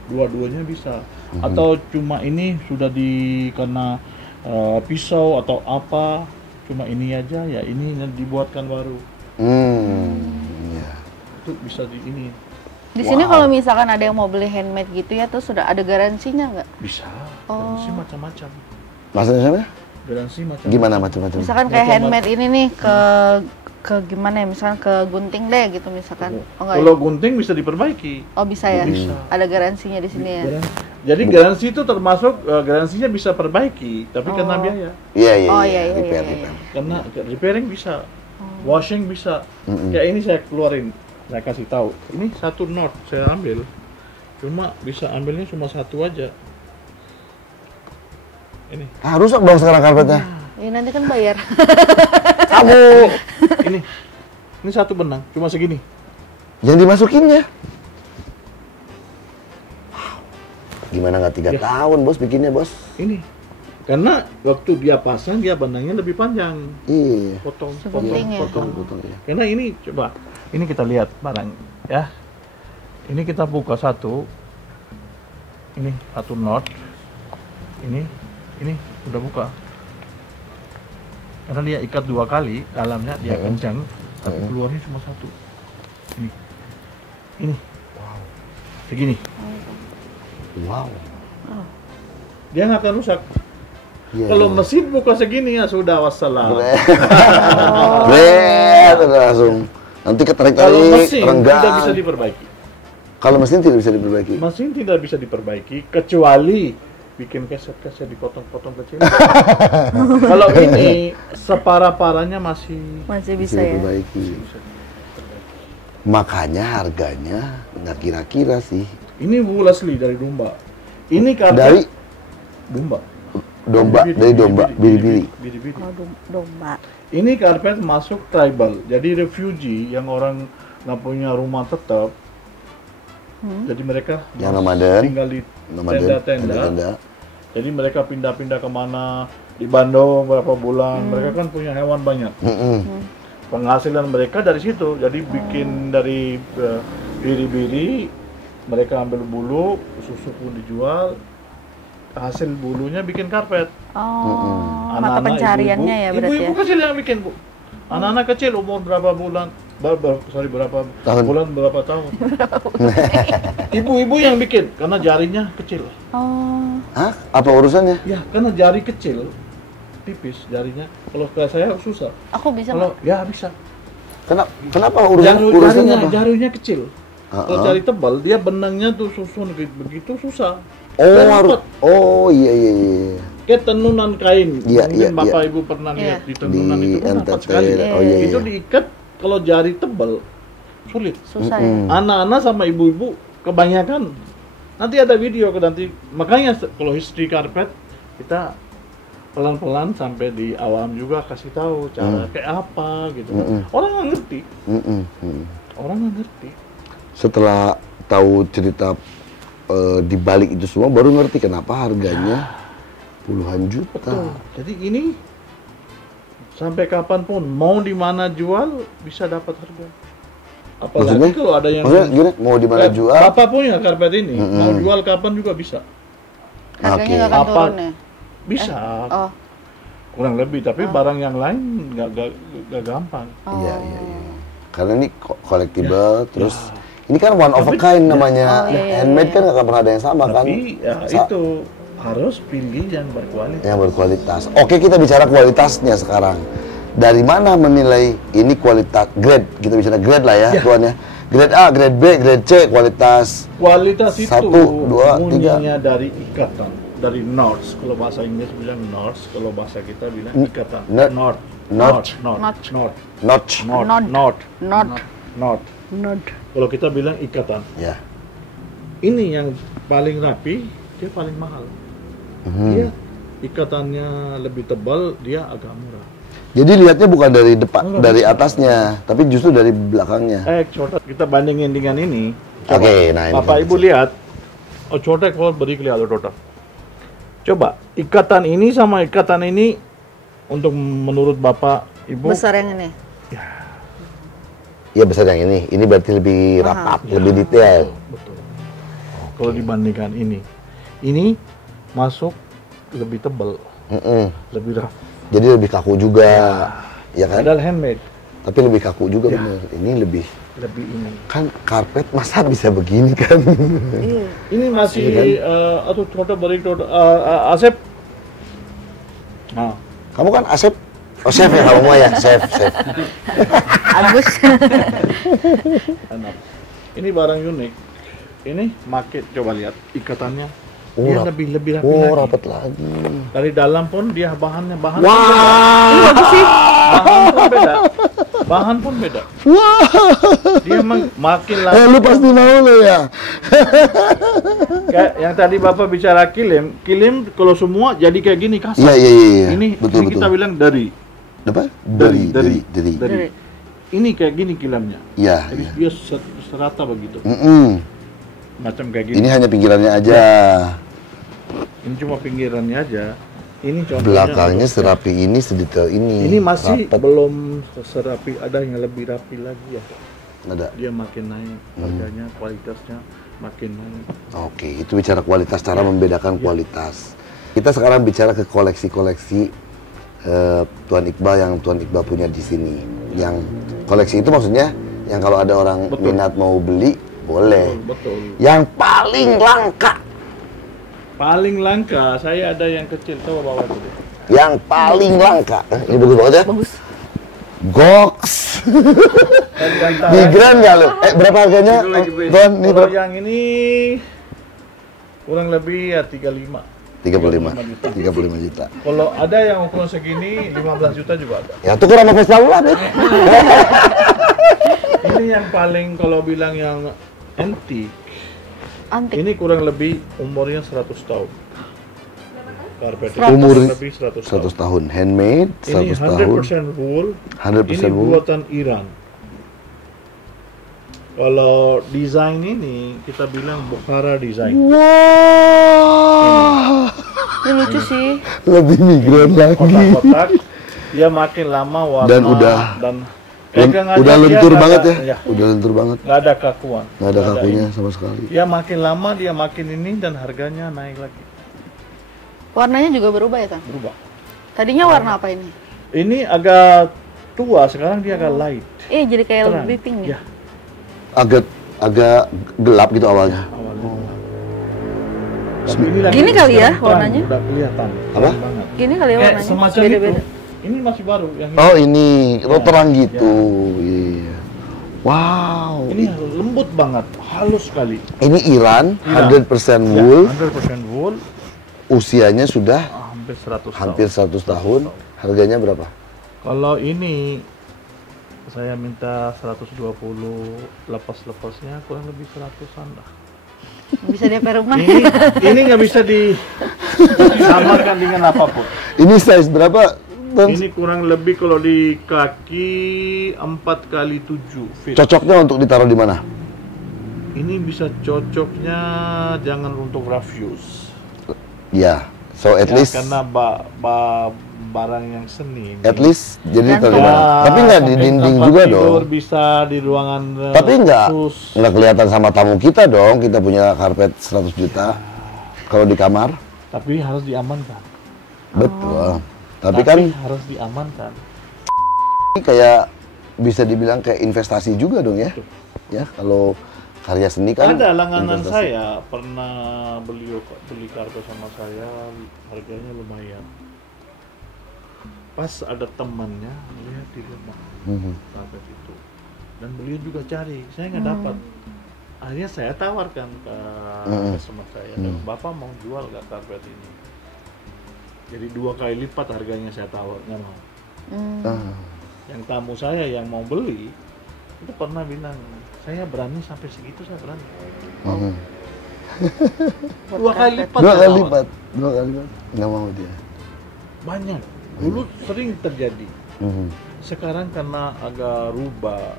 dua-duanya bisa. Atau cuma ini sudah karena pisau atau apa, cuma ini aja ya ini yang dibuatkan baru. Iya. Itu bisa di ini. Di sini kalau misalkan ada yang mau beli handmade gitu ya, terus sudah ada garansinya nggak? Bisa. Garansi macam-macam. Maksudnya siapa? Garansi macam. Gimana macam-macam? Misalkan kayak handmade ini nih ke gimana ya? Misalkan ke gunting deh gitu misalkan. Oh enggak ya? Kalau gunting bisa diperbaiki. Oh bisa ya? Bisa. Ada garansinya di sini ya? Jadi garansi itu termasuk garansinya bisa perbaiki, tapi karena biaya. Iya. Oh, iya. Repair. Karena repairing bisa, washing bisa. Kayak ini saya keluarin, saya kasih tahu. Ini satu knot saya ambil, cuma bisa ambilnya cuma satu aja. Ini, Ah, rusak dong sekarang karpetnya. Ya nanti kan bayar. Kamu ini satu benang, cuma segini. yang dimasukinnya. Gimana nggak 3 tahun bos bikinnya bos? Ini, karena waktu dia pasang dia benangnya lebih panjang. Iya. Potong, Sepenting ya. potong. Ya. Karena ini coba, ini kita lihat barang ya. Ini kita buka satu. Ini satu knot. Ini udah buka. Karena dia ikat 2 kali, dalamnya dia kencang, tapi keluarnya cuma 1. Ini. Wow. Begini. Wow. Dia nggak akan rusak. Iya, Kalau iya. mesin buka segini ya sudah wassalam. Bret, langsung. Nanti Kalau ketarik-tarik, mesin tidak bisa renggang. diperbaiki. Kalau mesin tidak bisa diperbaiki. Mesin tidak bisa diperbaiki kecuali bikin keset-keset dipotong-potong kecil. Kalau ini separah-parahnya masih Masih Bisa bisa ya. diperbaiki. Makanya harganya nggak kira-kira sih. ini wool asli dari domba. Ini karpet Dari domba. domba, dari domba, biri-biri. Biri-biri. Oh, domba. Ini karpet masuk tribal. Jadi refugee yang orang nggak punya rumah tetap. Jadi mereka Yang nomaden. tinggal di Nomaden, tenda-tenda. tenda-tenda. Jadi mereka pindah-pindah kemana di Bandung berapa bulan. Mereka kan punya hewan banyak. Penghasilan mereka dari situ. Jadi bikin dari biri-biri, mereka ambil bulu, susu pun dijual. Hasil bulunya bikin karpet. Oh, mata Anak-anak, pencariannya ya berarti ibu-ibu ya. kecil yang bikin, Bu. Anak-anak kecil umur berapa bulan? Berapa Tahun. bulan, berapa tahun? Ibu-ibu yang bikin karena jarinya kecil. Oh, Hah? Apa urusannya? Ya, karena jari kecil, tipis jarinya. Kalau kayak saya susah. aku bisa Kalau nggak? ya bisa. Kenapa urusannya apa? Jarinya kecil. Kalau jari tebal, dia benangnya tuh susun begitu susah. Oh, Dan harus. rapet. Oh, iya. Kayak tenunan kain. Iya, Mungkin iya, Bapak iya. Ibu pernah Iya. lihat di tenunan Di itu kan rapat NTT. sekali. Oh, iya, Itu iya. diikat kalau jari tebal sulit. Susah ya. Anak-anak sama ibu-ibu kebanyakan nanti ada video ke nanti. Makanya kalau history karpet kita pelan-pelan sampai di awam juga kasih tahu cara kayak apa gitu. Orang nggak ngerti. Orang nggak ngerti. Setelah tahu cerita di balik itu semua, baru ngerti kenapa harganya puluhan juta. Betul. Jadi ini sampai kapanpun mau di mana jual bisa dapat harga. Apalagi Maksudnya? kalau ada yang Maksudnya gimana? Mau di mana Kayak jual? Bapak punya karpet ini, mau jual kapan juga bisa. Harganya Oke. nggak akan Apa? turun ya? Bisa. Oh, Kurang lebih, tapi barang yang lain nggak gampang. Iya. Karena ini collectible, terus ini kan one of a kind namanya. Handmade kan nggak akan pernah ada yang sama kan? Tapi ya itu harus pilih yang berkualitas. Yang berkualitas. Oke, kita bicara kualitasnya sekarang. Dari mana menilai ini kualitas grade? Kita bicara grade lah ya, tuan ya. Grade A, grade B, grade C, kualitas. Kualitas itu 1, 2, 3. bunyinya dari ikatan, dari knots. Kalau bahasa Inggris bilang knots, kalau bahasa kita bilang ikatan. Knot. Knot. Notch. Nod. Nod. Knot. Kalau kita bilang ikatan. Ya. Ini yang paling rapi, dia paling mahal. Dia ikatannya lebih tebal, dia agak murah. Jadi lihatnya bukan dari depan, dari atasnya, tapi justru dari belakangnya. Coba kita bandingin dengan ini. Oke, nah ini Bapak kan Ibu kecil. lihat. छोटे को beri kelihatan total. Coba ikatan ini sama ikatan ini untuk menurut Bapak Ibu Besar yang ini. Iya besar yang ini berarti lebih rapat, lebih detail. betul. Kalau dibandingkan ini masuk lebih tebal, lebih raff. Jadi lebih kaku juga, ya kan? Padahal handmade, Tapi lebih kaku juga bener. Ini lebih ini. kan karpet masa bisa begini kan? Ini masih atau छोटा beri Asep. Nah, Kamu kan Asep, oh chef ya kamu mah ya, chef. Agus. enak. Ini barang unik. Ini market, coba lihat ikatannya. Oh, Dia rap- lebih rapi Oh, lagi. rapat lagi. Dari dalam pun dia bahannya bahan Wah. pun beda. Bahan pun beda. Bahan pun beda. Dia makin lagi. Lu pasti mau lo ya. Kayak yang tadi Bapak bicara kilim kalau semua jadi kayak gini kasar. Iya. Ini betul. kita bilang dari. Apa? Dari. Ini kayak gini kilamnya. Iya. Jadi dia serata begitu. Macam kayak gini. Ini hanya pinggirannya aja. Ini cuma pinggirannya aja. Ini contohnya. Belakangnya serapi ini, sedetail ini. Ini masih Rapet. belum serapi, ada yang lebih rapi lagi ya. Nggak ada. Dia makin naik harganya, kualitasnya makin naik. Oke, itu bicara kualitas, cara membedakan kualitas. Kita sekarang bicara ke koleksi-koleksi Tuan Iqbal yang Tuan Iqbal punya di sini. Yang koleksi itu maksudnya yang kalau ada orang minat mau beli boleh. Betul. Yang paling langka. Paling langka, saya ada yang kecil, coba bawa dulu. Yang paling langka. Ini bagus banget ya. Bagus. Goks. Migran nggak lo? Berapa harganya, Tuan? Ini Kalau berapa? yang ini kurang lebih ya 35. 35 juta. Kalau ada yang ukuran segini 15 juta juga ada. Ya tuker sama Vespa ulang ya. Ini yang paling kalau bilang yang antik. Antik. Ini kurang lebih umurnya 100 tahun. Karpet ini Umur kurang lebih 100 100 tahun. Handmade, Ini 100 tahun. 100% wool. 100% Ini wool. buatan Iran. Kalau desain ini kita bilang Bukhara design. Wah. Ini lucu sih. Lebih migran lagi. Kotak-kotak. Dia makin lama warna Dan udah pegangan udah dia lentur nggak banget ada- ya. Udah lentur banget. Nggak ada kakuan. Nggak ada Nggak kakunya ini. sama sekali. Dia makin lama dia makin ini dan harganya naik lagi. Warnanya juga berubah ya, Tan? Berubah. Tadinya warna apa ini? Ini agak tua, sekarang dia agak light. Jadi kayak Terang. lebih pink ya? Ya, Agak gelap gitu awalnya. awalnya. Tapi ini lagi Gini kali ya sekarang terang, warnanya? Udah kelihatan. Apa? terang banget. Gini kali ya warnanya? Semacam Beda-beda. itu. Ini masih baru yang Oh ini, terang gitu. Iya. Wow. ini lembut banget, halus sekali. Ini Iran, Iran. 100% wool. 100% wool, Usianya sudah hampir 100 hampir tahun. 100 tahun. Harganya berapa? Kalau ini saya minta 120, lepas-lepasnya kurang lebih 100-an lah. Bisa DP rumah. Ini nggak bisa disamakan dengan apapun. Ini size berapa? Bang? Ini kurang lebih kalau di kaki 4x7 feet. Cocoknya untuk ditaruh di mana? Ini bisa cocoknya jangan untuk rough use. Ya, so at Ya, least karena barang yang seni. at least jadi Gantung. taruh di mana? Tapi nggak di sampai dinding tempat juga tidur dong. Bisa di ruangan Tapi nggak khusus. kelihatan sama tamu kita dong. Kita punya karpet 100 juta. Kalau di kamar, Tapi harus diamankan. betul. Tapi kan harus diamankan. ini kayak bisa dibilang kayak investasi juga dong ya. Ya, kalau karya seni kan Ada langganan investasi. saya pernah beli karpet sama saya, harganya lumayan. Pas ada temannya lihat di rumah Mhm. karpet itu, dan beliau juga cari, saya nggak dapat. Akhirnya saya tawarkan ke customer saya, dan bapak mau jual nggak karpet ini? Jadi 2 kali lipat harganya saya tawar, nggak mau. Ah. Yang tamu saya yang mau beli itu pernah bilang, saya berani sampai segitu, saya berani. Mhm. 2 kali lipat. Dua saya kali tawar. lipat, nggak mau dia. Banyak. Dulu sering terjadi. Mhm. Sekarang karena agak rubah,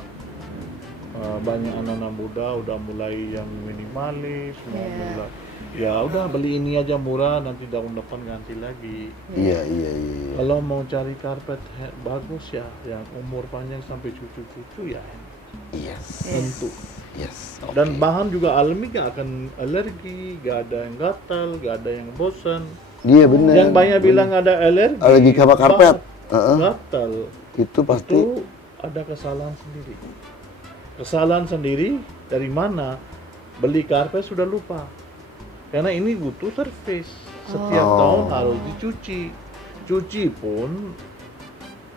banyak anak-anak muda udah mulai yang minimalis, mau mulai, ya udah beli ini aja murah, nanti tahun depan ganti lagi. Iya. Kalau mau cari karpet bagus ya, yang umur panjang sampai cucu-cucu ya Yes. tentu. Yes. Dan bahan juga alami, gak akan alergi, gak ada yang gatal, gak ada yang bosan. Iya benar. Yang banyak bilang ada alergi. Alergi sama karpet. Heeh. Gatal. Itu pasti Itu ada kesalahan sendiri. Kesalahan sendiri dari mana? Beli karpet sudah lupa. Karena ini butuh servis. Setiap tahun harus dicuci. Cuci pun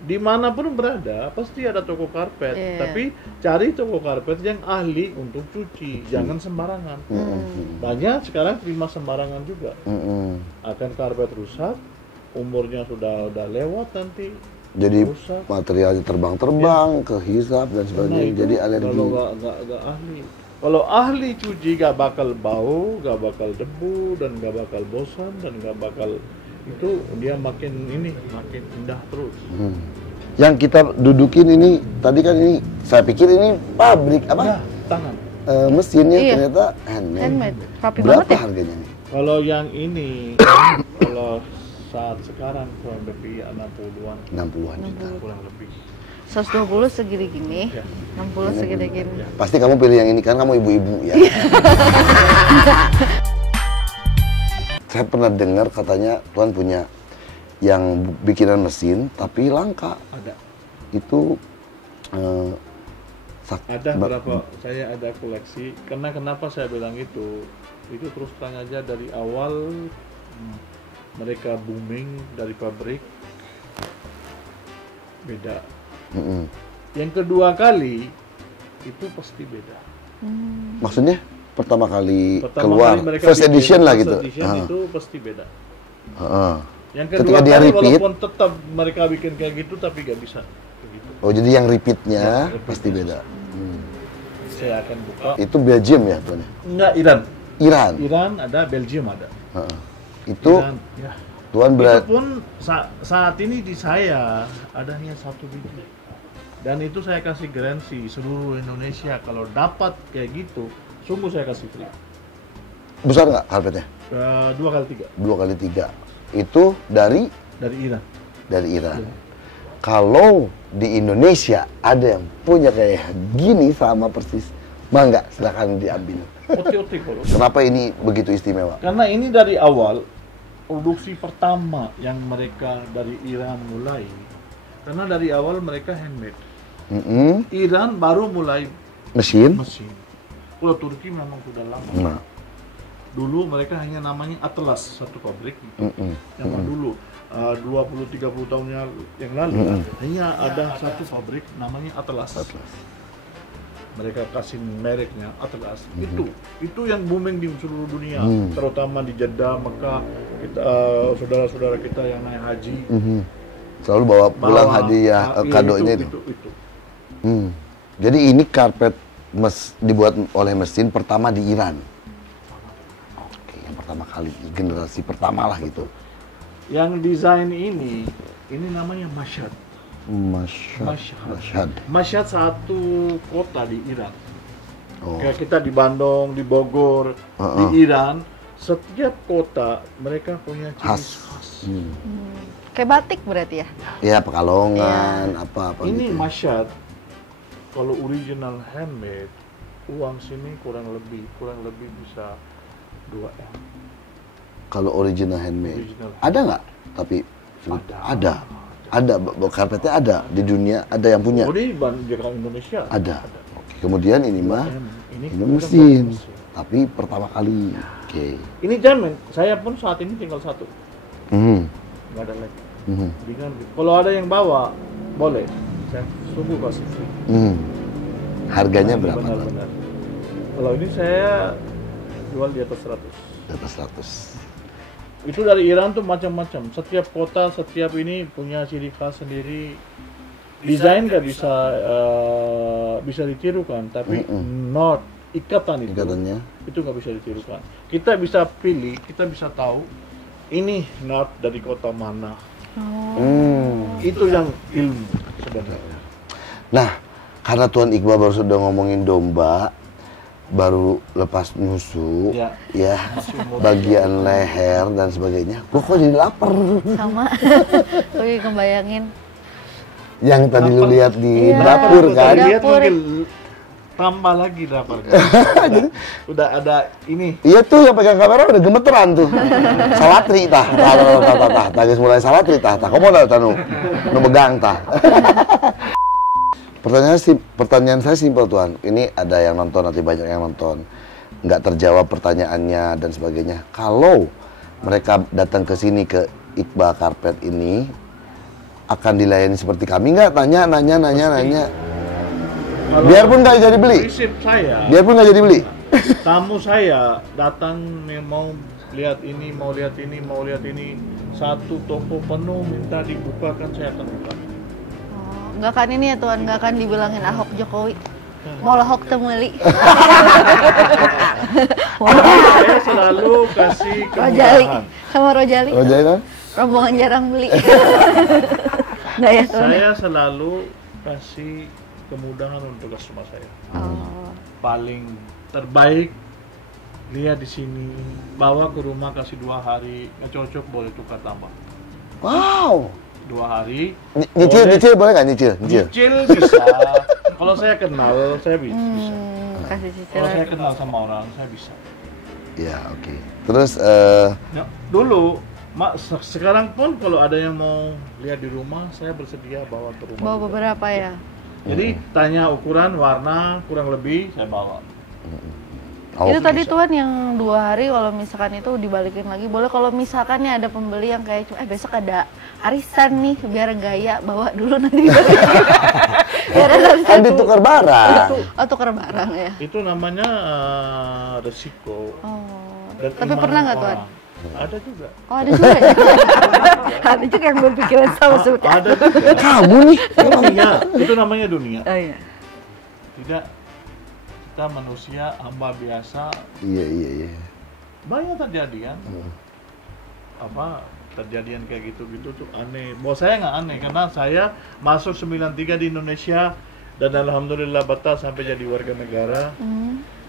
dimanapun berada pasti ada toko karpet. Iya. Tapi cari toko karpet yang ahli untuk cuci. Jangan sembarangan. Banyak sekarang terima sembarangan juga. Akan karpet rusak, umurnya sudah lewat nanti. jadi rusak. materialnya terbang-terbang, kehisap dan sebagainya. Nah, itu Jadi alergi. Kalau nggak ahli, kalau ahli cuci gak bakal bau, gak bakal debu, dan gak bakal bosan, dan gak bakal itu dia makin indah terus. Yang kita dudukin ini tadi kan ini saya pikir ini pabrik apa? Ya, tangan. Mesinnya Iya. ternyata handmade. Handmade. Rapi Berapa banget ya? harganya nih? Kalau yang ini, kalau saat sekarang kurang lebih 60-an, 60-an juta. kurang lebih. 120 segini gini, Ya. 60 segini gini. Pasti kamu pilih yang ini kan, kamu ibu-ibu ya. Saya pernah dengar katanya Tuhan punya yang bikinan mesin tapi langka. Ada. Itu Ada berapa? Saya ada koleksi. Karena kenapa saya bilang itu terus terang aja dari awal mereka booming dari pabrik beda. Yang kedua kali itu pasti beda. Maksudnya pertama kali Pertama keluar kali mereka first bikin edition lah first gitu. edition itu pasti beda. Yang Ketika kedua dia kali repeat, walaupun tetap mereka bikin kayak gitu tapi gak bisa begitu. oh jadi yang repeatnya Ya, pasti beda. Saya akan buka. Itu Belgium ya Tuan? Enggak, Iran. Iran. Ada, Belgium ada. Itu Iran, ya. Tuan Itu berat. pun saat ini di saya ada hanya 1 biji. Dan itu saya kasih garansi seluruh Indonesia kalau dapat kayak gitu, sungguh saya kasih free. Besar nggak karpetnya? 2 kali 3 2 kali 3. Itu dari Iran. Iran. Ya. Kalau di Indonesia ada yang punya kayak gini sama persis, mangga silakan diambil. Oti-oti kalau. Kenapa ini begitu istimewa? Karena ini dari awal produksi pertama yang mereka dari Iran mulai. Karena dari awal mereka handmade. Iran baru mulai Mesin? mesin. Kalau Turki memang sudah lama. Nah. Dulu mereka hanya namanya Atlas, satu pabrik gitu. Zaman dulu 20-30 tahun yang lalu hanya ada satu pabrik namanya Atlas. Mereka kasih mereknya Atlas. Itu yang booming di seluruh dunia, terutama di Jeddah, Mekah. Kita saudara-saudara kita yang naik haji Selalu bawa pulang hadiah kadonya itu. Jadi ini karpet dibuat oleh mesin pertama di Iran. Oke, yang pertama kali, generasi pertama lah gitu. Yang desain ini namanya Mashhad. Mashhad satu kota di Iran. Kayak kita di Bandung, di Bogor, di Iran, setiap kota mereka punya ciri khas. Kayak batik berarti ya? Ya, Pekalongan, apa-apa Ini gitu. Mashhad, kalau original handmade, uang sini kurang lebih bisa 2M. Kalau original handmade. Original. Ada nggak? Tapi ada. Karpetnya ada di dunia, ada yang punya. Oh, di Indonesia Ada. Oke. Kemudian ini mah Ini ini mesin. Tapi pertama kali. Oke. Ini jamin, saya pun saat ini tinggal satu, nggak ada lagi. Jadi kan, kalau ada yang bawa, boleh. Saya sungguh kasih free. Harganya Ini berapa? benar-benar. Kalau ini saya jual di atas 100. Di atas 100. Itu dari Iran tuh macam-macam. Setiap kota, setiap ini punya ciri khas sendiri. Desain nggak bisa ditirukan, tapi not ikatan Ikatannya. itu nggak bisa ditirukan. Kita bisa pilih, kita bisa tahu ini not dari kota mana. Itu yang ilmu sebenarnya. Nah, karena Tuan Iqbal baru sudah ngomongin domba, baru lepas nyusu, ya, bagian leher dan sebagainya. Gua kok jadi lapar. Sama. Aku juga kebayangin. Yang tadi lu lihat di Iya, dapur kan? di Lihat dapur. mungkin tambah lagi dapur. Udah ada ini. Iya tuh yang pegang kamera udah gemeteran tuh. Salatri tah, tagis mulai salatri tah. Kamu udah tanu, nu megang tah. Pertanyaan saya simpel Tuan. Ini ada yang nonton, nanti banyak yang nonton. Nggak terjawab pertanyaannya dan sebagainya. Kalau mereka datang ke sini ke Iqbal Karpet ini, akan dilayani seperti kami nggak? Nanya. Kalau Biarpun nggak jadi beli. prinsip saya, Biarpun nggak jadi beli. tamu saya datang mau lihat ini, mau lihat ini, satu toko penuh minta dibukakan, saya akan buka. Nggak kan ini ya Tuan, nggak akan dibilangin Ahok Jokowi. Mau Ahok temeli. Saya selalu kasih Rojali kemudahan. sama Rojali. Rojali kan? Rombongan jarang beli. Nggak ya Tuan? Saya selalu kasih kemudahan untuk customer saya. Paling terbaik lihat di sini, bawa ke rumah kasih 2 hari, nggak cocok boleh tukar tambah. Wow. 2 hari. Nyicil boleh nggak nyicil? Nyicil bisa. Kalau saya kenal, saya bisa. Kasih Kalau cicilan. saya kenal sama orang, saya bisa. Ya, oke. Terus Ya, dulu, sekarang pun kalau ada yang mau lihat di rumah, saya bersedia bawa ke rumah. Bawa juga. beberapa ya. Jadi tanya ukuran, warna, kurang lebih saya bawa. Itu tadi Tuhan yang 2 hari kalau misalkan itu dibalikin lagi boleh. Kalau misalkan nih ada pembeli yang kayak besok ada arisan nih biar gaya bawa dulu nanti biar ada arisan kan ditukar barang. oh tukar barang ya. Itu namanya resiko. Oh. Dan Tapi iman pernah nggak Tuhan? orang. Ada juga. Oh ada juga ya? Ada juga yang berpikiran sama seperti Ada juga. Kamu nih. Dunia, itu namanya dunia. Oh iya. Tidak, kita manusia hamba biasa, Iya. banyak kejadian. Kejadian kayak gitu-gitu tuh aneh. Buat saya nggak aneh karena saya masuk 93 di Indonesia dan alhamdulillah betah sampai jadi warga negara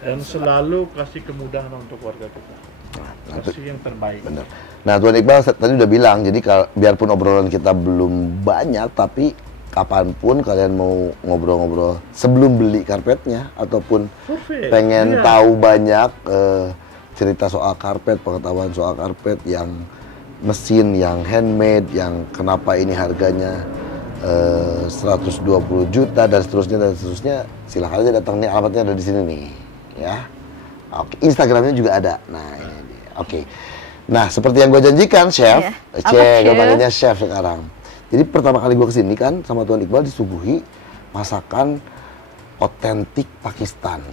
dan selalu kasih kemudahan untuk warga kita. Kasih yang terbaik. Bener. Nah, Tuan Iqbal tadi udah bilang, jadi biarpun obrolan kita belum banyak, tapi kapanpun kalian mau ngobrol-ngobrol sebelum beli karpetnya ataupun pengen tahu banyak cerita soal karpet, pengetahuan soal karpet yang mesin, yang handmade, yang kenapa ini harganya 120 juta dan seterusnya, silahkan aja datang nih, alamatnya ada di sini nih, ya. Oke, Instagramnya juga ada. Nah, ini dia. Oke. Nah, seperti yang gue janjikan, Chef. Iya. Gue panggilnya Chef sekarang. Jadi pertama kali gue kesini kan sama Tuan Iqbal disuguhi masakan otentik Pakistan.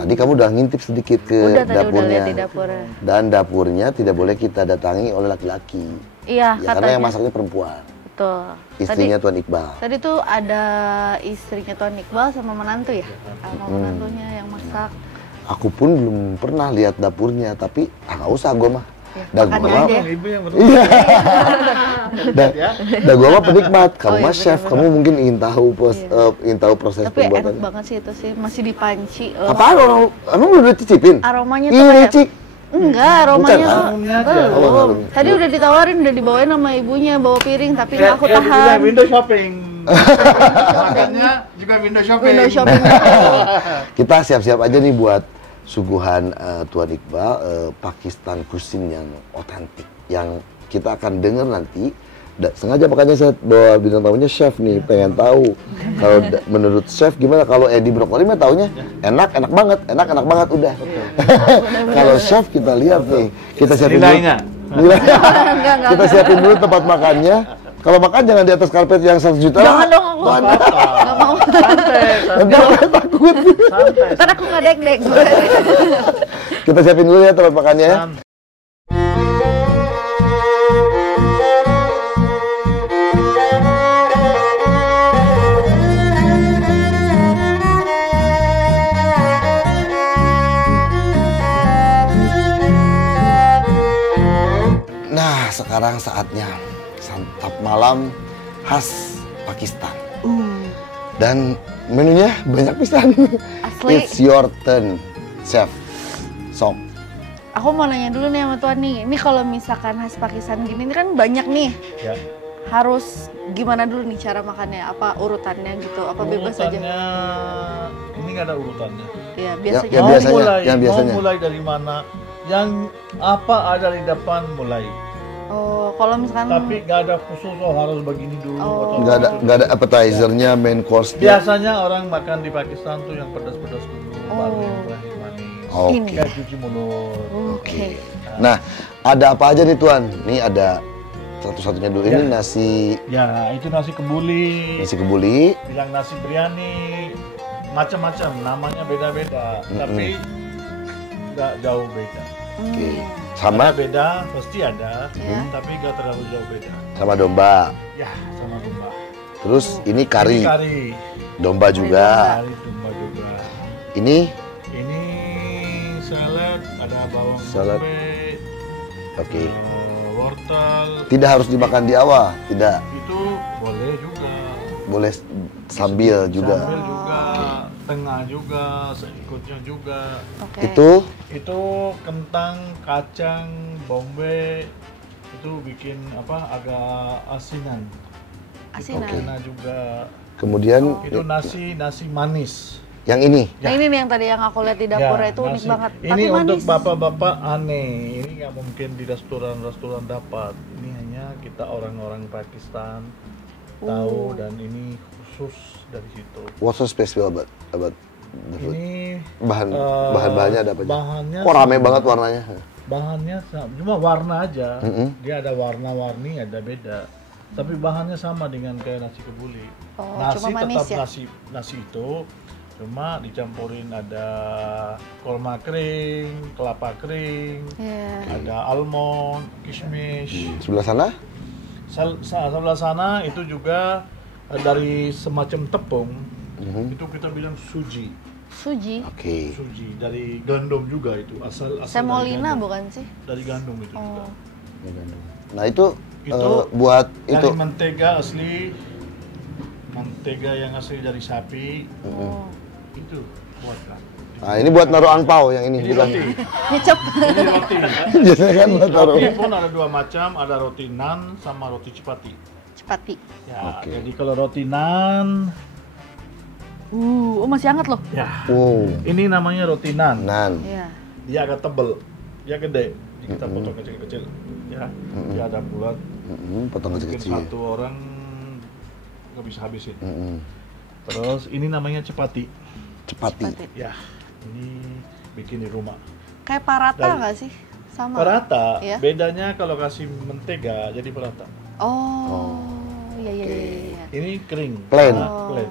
Tadi kamu udah ngintip sedikit ke dapurnya. Udah lihat di dapurnya. Dan dapurnya tidak boleh kita datangi oleh laki-laki. Iya, Ya, katanya. karena yang masaknya perempuan. Betul. Istrinya Tuan Iqbal. Tadi tuh ada istrinya Tuan Iqbal sama menantu ya? Sama menantunya yang masak. Aku pun belum pernah lihat dapurnya, tapi nggak usah gue mah. Ya, Dan makan gue aja. mah, Ibu yang iya. Dan gue mah penikmat. Kamu Oh, iya, mah chef, bener-bener. kamu mungkin ingin tahu proses Tapi enak pembuatannya. banget sih itu sih, masih dipanci loh. Apaan orang? Emang udah dicicipin? Aromanya Ih, tuh kayak licik. enggak, aromanya Bukan, tuh aromanya aja. belum. Oh, Tadi udah ditawarin, udah dibawain sama ibunya bawa piring, tapi aku juga tahan. window shopping. Makannya juga window shopping. Window shopping. Kita siap-siap aja nih buat suguhan Tuan Iqbal Pakistan cuisine yang otentik, yang kita akan dengar nanti. Sengaja makanya saya bawa bintang tamunya chef nih, pengen tahu kalau menurut chef gimana. Kalau Edi Brokoli mah taunya enak banget udah. Kalau chef kita lihat nih, kita siapin Nilainya. dulu. Kita siapin dulu tempat makannya. Kalau makan jangan di atas karpet yang 1 juta. Jangan dong aku. Nggak mau. Nanti orang takut. Santai. Ntar aku nggak deg-deg. Kita siapin dulu ya tempat makannya ya. Nah, sekarang saatnya santap malam khas Pakistan. Dan menunya banyak pisan. Asli. It's your turn, chef. Sok. Aku mau nanya dulu nih sama Tuan nih. Ini kalau misalkan khas Pakistan gini ini kan banyak nih. Ya. Harus gimana dulu nih cara makannya? Apa urutannya gitu? Apa bebas aja? Urutannya, ini nggak ada urutannya. Ya biasanya. Ya, biasanya, yang biasanya. Mau mulai dari mana? Yang apa ada di depan mulai. Oh, kalau misalkan Tapi nggak ada khusus harus begini dulu. Oh. atau Nggak ada appetizernya, main course-nya. Biasanya orang makan di Pakistan tuh yang pedas-pedas dulu, baru yang manis-manis. Oke. Ini. Kayak cuci mulut. Oke. Nah, ada apa aja nih Tuan? Nih ada satu-satunya dulu. Ini nasi Ya, itu nasi kebuli, kebuli. bilang nasi biryani, macam-macam, namanya beda-beda, tapi nggak jauh beda. Oke. Sama Ada beda, pasti ada, Ya. tapi nggak terlalu jauh beda. sama domba. Ya, sama domba. Terus ini kari, Ini kari, domba juga. kari domba juga. Ini Ini salad, ada bawang Salad. bombay, oke. wortel. Tidak harus dimakan di awal, tidak. Itu boleh juga. Boleh sambil juga. Sambil juga, tengah juga, seikutnya juga. Oke. Itu Kentang, kacang, bombay itu bikin apa agak asinan. Asinan. Karena juga Kemudian itu nasi manis. yang ini. Nah ini nih yang tadi yang aku lihat di dapur itu unik nasi. banget. Ini Tapi untuk manis. bapak-bapak aneh. Ini nggak mungkin di restoran dapat. Ini hanya kita orang-orang Pakistan tahu dan ini khusus dari situ. What's so special about the food? Ini Bahan-bahannya ada apa aja? Bahannya Kok rame sama. banget warnanya? Bahannya cuma warna aja. Mm-mm. Dia ada warna-warni, ada beda. Tapi bahannya sama dengan kayak nasi kebuli. Oh, Nasi cuma manis tetap ya? nasi itu cuma dicampurin ada korma kering, kelapa kering, Iya. ada almond, kismis. Sebelah sana? Sebelah sana itu juga dari semacam tepung. Mhm. Itu kita bilang suji. Suji. Oke. Suji dari gandum juga itu asal dari Semolina gandum. bukan sih? Dari gandum itu juga. Oh. Nah itu, Itu buat Dari itu. mentega asli, mentega yang asli dari sapi Oh. itu buatkan. Nah ini buat naruh angpau yang ini. Ini bukan. roti. Nyecep. Ini roti. Biasanya kan buat naruh. Roti pun ada dua macam, ada roti nan sama roti chapati. Cepati. Ya, Oke. jadi kalau roti nan, Oh masih hangat loh. ya Wow. ini namanya roti nan. Nan. Iya. Dia agak tebel, dia gede. Jadi kita potong kecil-kecil. Ya, dia ada bulat. Potong Mungkin kecil-kecil. satu orang nggak bisa habisin. Mm-mm. Terus ini namanya chapati. Cepati. Cepati. Ya, ini bikin di rumah. Kayak parata Dari- nggak sih? Sama. Perata, Iya. bedanya kalau kasih mentega jadi perata. Oh. Iya iya iya. iya. Ini kering. Plain. Plain.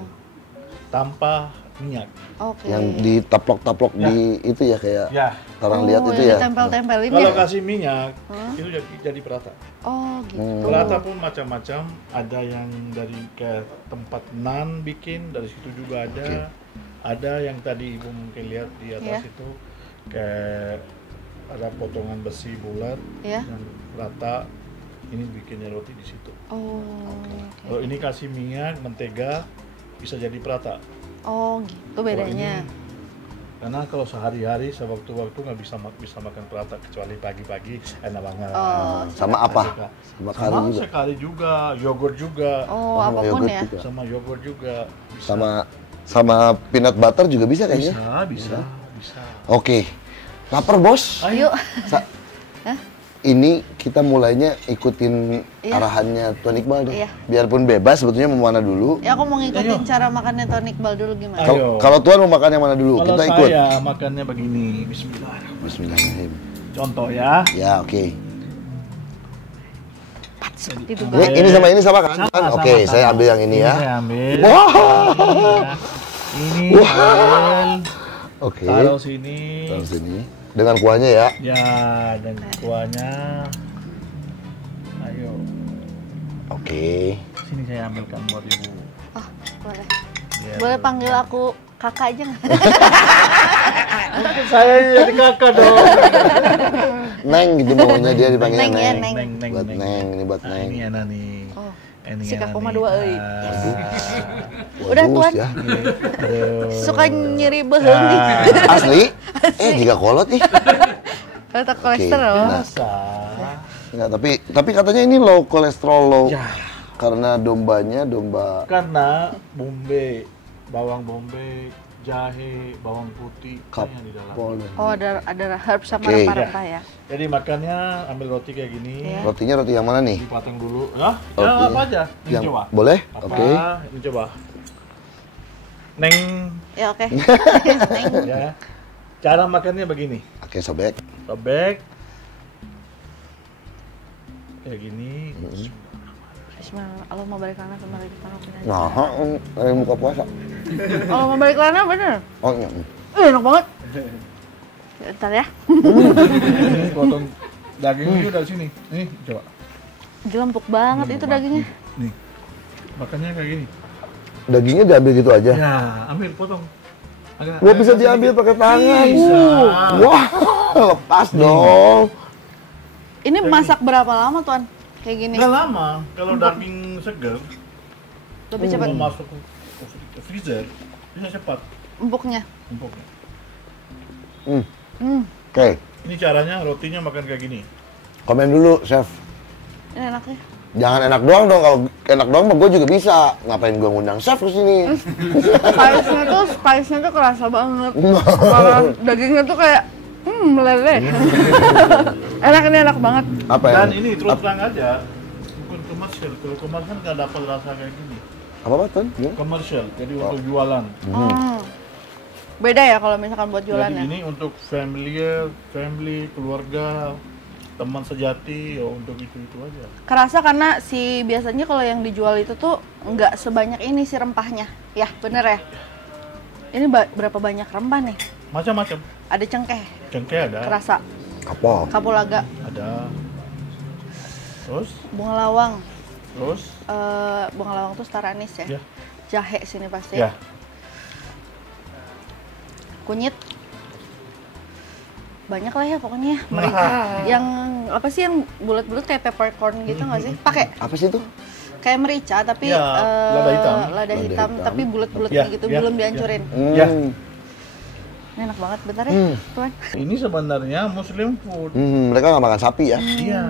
Tanpa minyak. Oke. Yang ditaplok-taplok Ya. di itu ya kayak Ya, orang lihat itu yang ya. ditempel-tempelin kalau ya? kasih minyak itu jadi perata. Oh gitu. Perata pun macam-macam. Ada yang dari ke tempat nan bikin, dari situ juga ada. Oke. Ada yang tadi ibu mungkin lihat di atas Iya. itu kayak ada potongan besi bulat Iya. yang rata. Ini bikinnya roti di situ. Oh. Kalau ini kasih minyak, mentega, bisa jadi perata. Oh gitu Kalau bedanya. ini, karena kalau sehari-hari, sewaktu-waktu nggak bisa makan perata kecuali pagi-pagi enak banget. Oh. Sama apa? Suka. Sama kari Sama juga. sekali juga, yogurt juga, Oh sama apapun yogurt ya. juga. sama yogurt juga. Bisa. Sama peanut butter juga bisa kayaknya. Bisa. Oke. Lapar bos. Yuk. Sa- ini kita mulainya ikutin Iya. arahannya Tuan Iqbal deh. Iya. Biarpun bebas sebetulnya mau mana dulu. Ya aku mau ngikutin Ayo. cara makannya Tony Iqbal dulu gimana? Ayo. Kalau Tuan mau makan yang mana dulu? Kalau Kita ikut. saya makannya begini, Bismillahirrahmanirrahim. Bismillahirrahmanirrahim. Contoh ya. Ya oke. Itu Ini sama ini sama kan? Oke, saya ambil yang ini ya. Saya ambil. Wah. Ini ambil. Oke. Taruh sini. Taruh sini. Dengan kuahnya ya. Ya, dan kuahnya. Ayo, Oke. sini saya ambilkan buat ibu. Oh boleh. Biar Boleh panggil aku kakak aja nggak? saya jadi kakak dong. Neng gitu maunya dia dipanggilnya Neng ya, Neng. Neng. Buat Neng, ini buat Nah, Neng. ini enak nih. Oh. Ini Si enak kakoma nih. dua, euy. Udah Tuan. Ya. Aduh. Suka nyeri beheung nih. Asli? Jika kolot ih. Kata kolesterol. Nah. Biasa. Enggak, tapi katanya ini low kolesterol, low. Ya, Karena dombanya domba karena bawang bombay, jahe, bawang putih banyak di dalam. kapol. Oh ada herb sama Oke. rempah-rempah ya. Jadi makannya ambil roti kayak gini, Iya. Rotinya roti yang mana nih? dipotong dulu. Ya, Roti. apa aja. Ini Yang coba. boleh? Apa? Oke. Ini coba. Neng, Ya oke. ya. Cara makannya begini. Oke, sobek. Sobek. Kayak gini. Bismillah. Allah mau balik lana kembali ke tanah punya. Nah, dari buka puasa. Allah mau balik lana bener. Oh, iya. Enak banget. Ya, ntar ya. Ini potong dagingnya juga dari sini. Nih, coba. Gila empuk banget itu dagingnya. Nih. Makannya kayak gini. Dagingnya diambil gitu aja. Ya, ambil potong. Wah, bisa diambil pakai tangan. Bisa. Wah, lepas dong. Ini masak berapa lama tuan? Kayak gini. Nggak lama. Kalau daging segar, Lebih cepat mau masuk ke freezer, bisa cepat empuknya. empuknya. Oke, Ini caranya rotinya makan kayak gini. komen dulu, chef. Ini enaknya. Jangan enak doang dong, kalau enak doang mah gue juga bisa. Ngapain gue ngundang chef ke sini? Spice-nya tuh kerasa banget. Kalau dagingnya tuh kayak meleleh. Enak, ini enak banget. Apa ya? Dan ini terus terang aja, bukan komersial. Kalau komersial nggak dapat rasa kayak gini. Apa Ton? Ya? Komersial, jadi untuk jualan. Beda ya kalau misalkan buat jualan Jadi ya? ini untuk family, keluarga, teman sejati, untuk itu aja. Kerasa karena si biasanya kalau yang dijual itu tuh nggak sebanyak ini si rempahnya. Ya, bener ya? Ini berapa banyak rempah nih? Macam-macam. Ada cengkeh, Cengkeh ada, kerasa, Apa? kapulaga, ada. Terus, bunga lawang. terus, Bunga lawang tuh star anis ya? ya, Jahe sini pasti. ya. Kunyit. Banyak lah ya pokoknya. Merica. Yang apa sih yang bulat-bulat kayak peppercorn gitu nggak sih? Pakai Apa sih itu? kayak merica tapi Ya, lada hitam. lada hitam hitam. tapi bulat-bulat Ya, gitu, ya, belum ya. dihancurin. Ya. Ini enak banget, bentar ya, Tuan. Ini sebenarnya Muslim food. Mereka nggak makan sapi ya? Iya.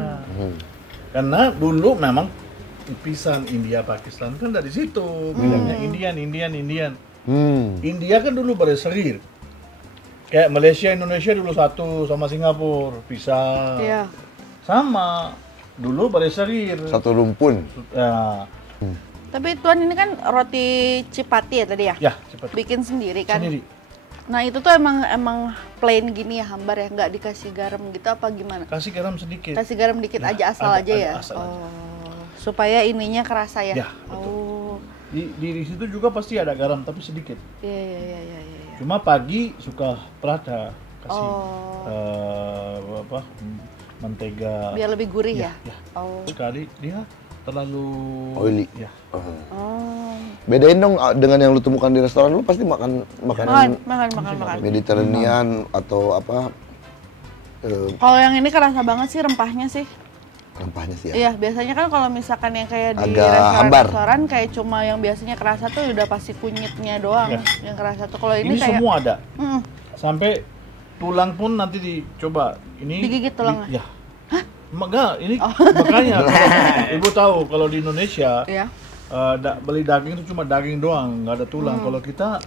Karena dulu memang pisan India Pakistan kan dari situ. Bilangnya Indian. India kan dulu berserir. Kayak Malaysia, Indonesia dulu satu sama Singapura, pisah. Iya. Sama. Dulu berserir. Satu rumpun. Ya, Tapi Tuan ini kan roti cipati ya tadi ya? ya cepat. Bikin sendiri kan? Sendiri. Nah itu tuh emang plain gini ya, hambar ya, nggak dikasih garam gitu apa gimana? Kasih garam sedikit. Kasih garam dikit Ya, aja, asal ada- aja ada ya? asal aja. Supaya ininya kerasa ya? Ya, betul. Oh, Di situ juga pasti ada garam tapi sedikit. iya. Cuma pagi suka prata kasih Oh. mentega. Biar lebih gurih ya? Ya. Oh. Sekali dia terlalu Oily. Ya. Oh. Bedain dong dengan yang lu temukan di restoran, lu pasti makan makanan Makan. Mediterranean atau apa Kalau yang ini kerasa banget sih rempahnya sih. rempahnya sih ya. Iya, biasanya kan kalau misalkan yang kayak di Agak hambar. restoran kayak cuma yang biasanya kerasa tuh udah pasti kunyitnya doang Ya. yang kerasa tuh. Kalau Ini ini, kayak semua ada. Mm, Sampai tulang pun nanti dicoba. Ini Digigit tulangnya? Ya. Enggak, ini makanya Ibu tahu kalau di Indonesia ya. beli daging itu cuma daging doang, nggak ada tulang. Kalau kita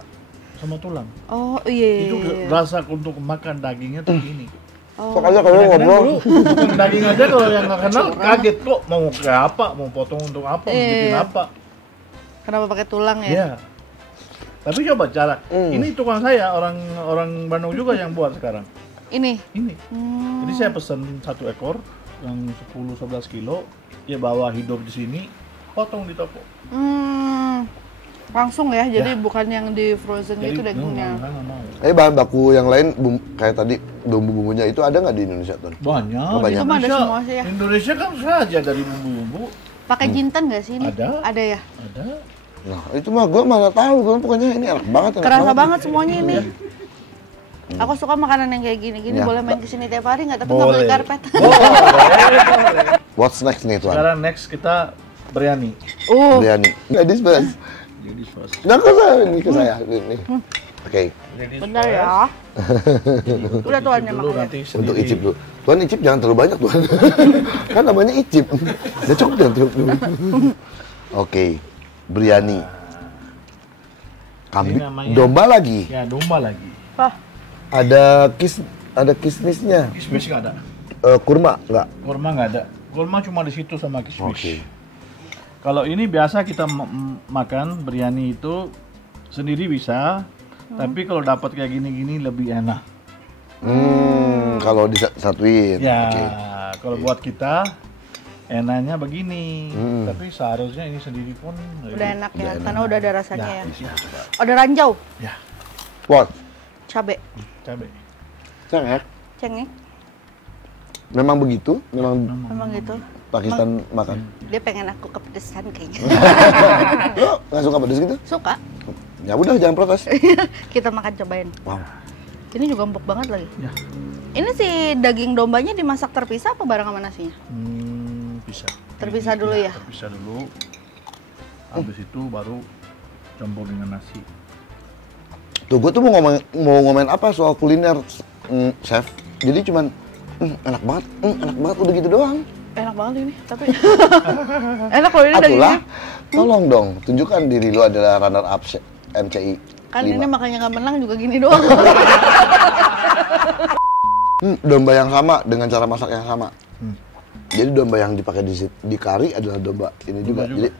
sama tulang. Oh, iya. Itu rasa untuk makan dagingnya tuh ini. Oh. Sok aja kalian ngobrol. Bukan daging aja kalau yang nggak kenal kaget kok mau kayak apa, mau potong untuk apa, mau Iya. bikin apa. Kenapa pakai tulang ya? Iya. Tapi coba cara. Ini tukang saya orang Bandung juga yang buat sekarang. Ini. Ini. Hmm. Jadi saya pesen 1 ekor yang 10-11 kilo, dia bawa hidup di sini, potong di toko. Langsung ya, jadi bukan yang di frozen gitu dagingnya. nggak mau. Bahan baku yang lain kayak tadi bumbu-bumbunya itu ada nggak di Indonesia tuh? Banyak. Oh, banyak. Di Itu mah ada Indonesia, semua sih ya. Indonesia kan saja dari bumbu-bumbu. Pakai jinten nggak sih ini? Ada. Ada ya? Ada. Nah itu mah gue mana tahu, gue pokoknya ini enak banget. Kerasa banget semuanya ini. Aku suka makanan yang kayak gini-gini, Ya. boleh main kesini tiap hari nggak? Tapi nggak beli Boleh. karpet. Boleh. What's next nih tuan? Sekarang next kita biryani. Biryani. Ladies first. Jadi first. Nah ke saya ini ke saya ini. Oke. Bentar ya. Udah tuan yang Dulu makan. nanti Untuk sendiri. icip dulu. Tuan icip jangan terlalu banyak tuan. Kan namanya icip. Ya cukup jangan terlalu dulu. Oke. Biryani. Kambing. Ini namanya- Domba lagi. Ya, domba lagi. Wah, Ada kismisnya. Kismis nggak ada. Kurma nggak? Kurma nggak ada. Kurma cuma di situ sama kismis. Oke. Kalau ini biasa kita makan biryani itu sendiri bisa, tapi kalau dapat kayak gini-gini lebih enak. Kalau disatuin. Ya, Oke. kalau buat kita enaknya begini, tapi seharusnya ini sendiri pun udah enak ya, karena udah ada rasanya ya. Ya, Ada ranjau, ya, What? cabe, cabai. Cengek. cengek, Memang begitu? Memang memang gitu. Pakistan makan? Dia pengen aku kepedesan kayaknya. Lo nggak suka pedes gitu? Suka. Ya udah jangan protes. Kita makan cobain. Wow. Ini juga empuk banget lagi. Ya, Ini si daging dombanya dimasak terpisah apa bareng sama nasinya? bisa. Terpisah dulu ya? Terpisah dulu. Habis itu baru campur dengan nasi. Tuh gue tuh mau ngomongin apa soal kuliner, chef. Jadi cuman enak banget udah gitu doang. Enak banget ini, tapi enak loh ini Atulah, dagingnya. tolong dong, tunjukkan diri lu adalah runner up MCI Kan 5. ini makanya nggak menang juga gini doang. Domba yang sama dengan cara masak yang sama. Jadi domba yang dipakai di kari adalah domba ini juga. Jadi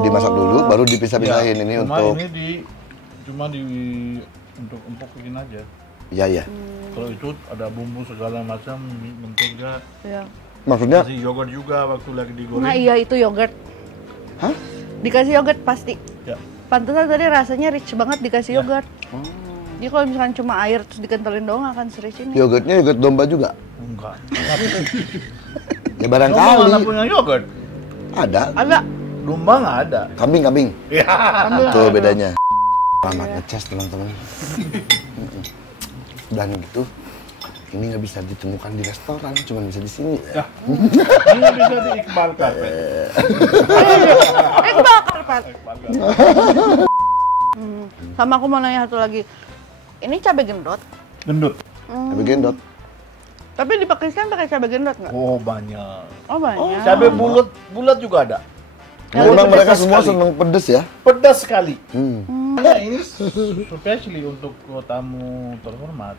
dimasak dulu, baru dipisah-pisahin ini cuma untuk. ini cuma untuk empuk bikin aja. Iya iya. Kalau itu ada bumbu segala macam, mentega. Iya. Maksudnya? Kasih yogurt juga waktu lagi digoreng. Nah iya itu yogurt. Hah? Dikasih yogurt pasti. Ya. Pantesan tadi rasanya rich banget dikasih yogurt. Jadi kalau misalkan cuma air terus dikentalin doang akan serich ini. Yogurtnya yogurt domba juga? Enggak. Ya Domba mana barangkali. punya yogurt? Ada. Ada. Domba nggak ada. Kambing. Ya. Tuh bedanya. Selamat ngecas teman-teman. Dan gitu, ini nggak bisa ditemukan di restoran, cuma bisa di sini. Ya. Ini bisa di Iqbal Cafe. Bakar, Pak. Iqbal Cafe. Sama aku mau nanya satu lagi. Ini cabai gendot. Gendut. Tapi gendot. Tapi di Pakistan pakai cabai gendot nggak? Oh banyak. Oh banyak. Cabai bulat juga ada. Memang mereka pedas semua sekali. seneng pedes ya. Pedas sekali. Nah, Ini especially untuk tamu terhormat.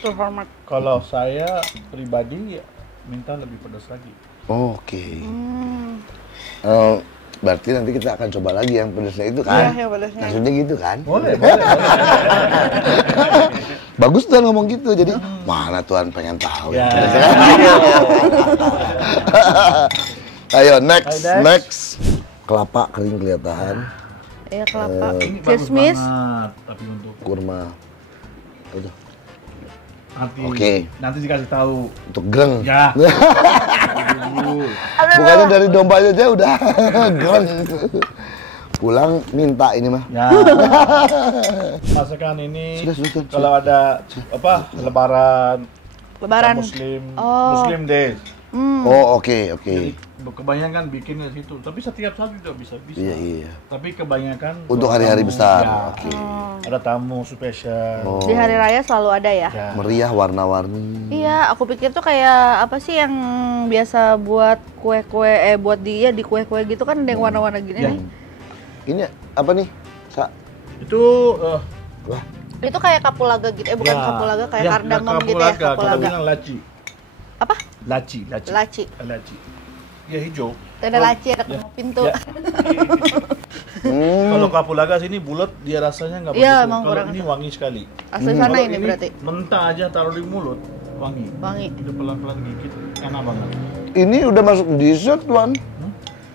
Terhormat. Kalau saya pribadi minta lebih pedas lagi. Oke. Berarti nanti kita akan coba lagi yang pedesnya itu kan? Iya, yang pedesnya. Maksudnya gitu kan? Boleh. Bagus Tuhan ngomong gitu, jadi mana Tuhan pengen tahu. Ya. Ayo next. Ayo, Next. Kelapa kering kelihatan, Iya kelapa. Ini bagus Kismis. banget, tapi untuk kurma. Itu nanti. Oke. Nanti dikasih tahu. untuk greng. Ya. Bukannya dari domba aja udah greng. Pulang minta ini mah. Ya. Masakan ini Sudah. kalau ada apa lebaran Muslim Muslim Day. Oh oke. Jadi kebanyakan bikinnya situ, tapi setiap saat juga bisa. Iya. Tapi kebanyakan Untuk hari-hari besar. Ya. Oke. Ada tamu spesial. Oh. Di hari raya selalu ada ya? Ya. Meriah warna-warni. Iya, aku pikir tuh kayak apa sih yang biasa buat kue-kue, buat dia di kue-kue gitu kan ada yang warna-warna gini Ya. nih. Ini apa nih? Itu Wah, Itu kayak kapulaga gitu, bukan kapulaga, kayak kardamom gitu ya, Kita kapulaga. bilang laci. Apa? Laci. Laci. Ya hijau. Ada laci, ada pintu. Ya. Kalau kapulaga sini bulat, dia rasanya nggak Iya, begitu. emang Kalau kurang ini itu. wangi sekali. Asli sana Kalau ini berarti. mentah aja taruh di mulut, wangi. Wangi. Itu pelan-pelan gigit, enak banget. ini udah masuk dessert Tuan.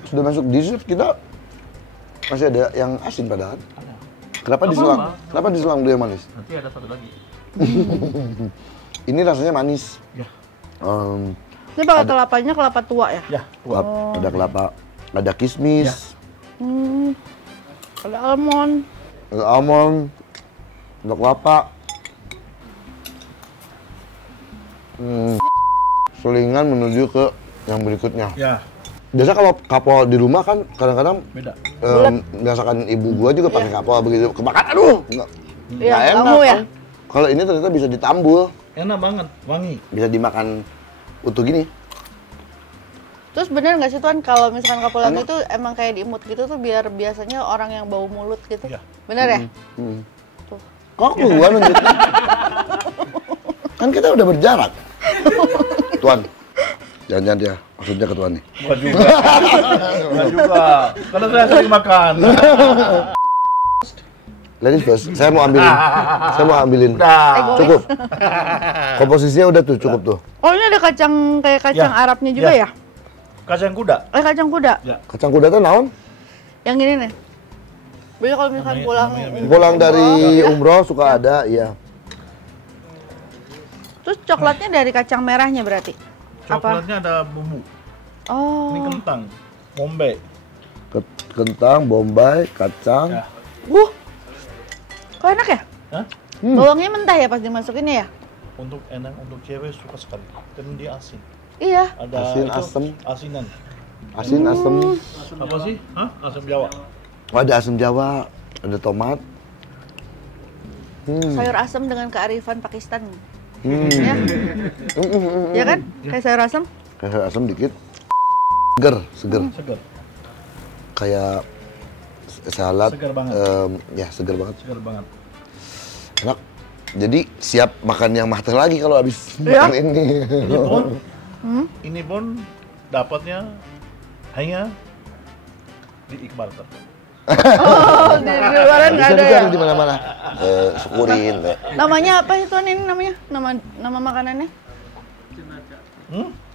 Sudah masuk dessert kita masih ada yang asin padahal. Kenapa Apa, diselang? Mbak? Kenapa diselang dulu yang manis? Nanti ada satu lagi. Ini rasanya manis. Ya, Ini pakai kelapanya kelapa tua ya? ya. Tua. Ada kelapa, ada kismis, Ya. Ada almond. ada almond, ada kelapa. Selingan menuju ke yang berikutnya. Ya, Biasa kalau kapal di rumah kan kadang-kadang beda. merasakan ibu gua juga pakai kapal begitu kebakar, aduh, nggak Iya, enak kamu ya? kan. Kalau ini ternyata bisa ditambul, Enak banget, wangi. bisa dimakan utuh gini. Terus bener nggak sih Tuan kalau misalkan kapulaga itu emang kayak diimut gitu tuh biar biasanya orang yang bau mulut gitu? Iya. Bener ya? Tuh. Kok gua nunjukin? Kan kita udah berjarak. Tuan, jangan-jangan dia maksudnya ke Tuan nih. Bukan juga. Bukan juga. Karena saya sering makan. Ladies first, saya mau ambilin. Udah. Cukup. Komposisinya udah tuh, cukup tuh. Oh ini ada kacang kayak kacang Ya. Arabnya juga Ya. ya? Kacang kuda. Kacang kuda. Ya. Kacang kuda tuh naon? Yang ini nih. Biasanya kalau misalkan Pulang dari umroh suka ada, iya. Terus coklatnya dari kacang merahnya berarti? Coklatnya ada bumbu. Oh. Ini kentang, bombay. Kentang, bombay, kacang. Ya. Kok enak ya? Hah? Bawangnya mentah ya pas dimasukinnya ya? Untuk enak, untuk cewek suka sekali. Karena dia asin. Iya. Ada Asin, itu, asem. Asinan. Asin, asem. Apa sih? Hah? Asam Jawa. Oh, ada asam Jawa, ada tomat. Sayur asem dengan kearifan Pakistan. Ya? Ya kan? Kayak sayur asem? Kasih asam dikit. Seger, seger. Segar. Kayak salad. Segar banget. Ya, seger banget. Segar banget. Enak. Jadi siap makan yang matang lagi kalau habis Iya. makan ini. Ini pun dapatnya hanya di Iqbal Carpet. Oh, di luaran nggak Bisa ada juga ya? di mana-mana. Syukurin. Namanya apa itu ini namanya? Nama makanannya?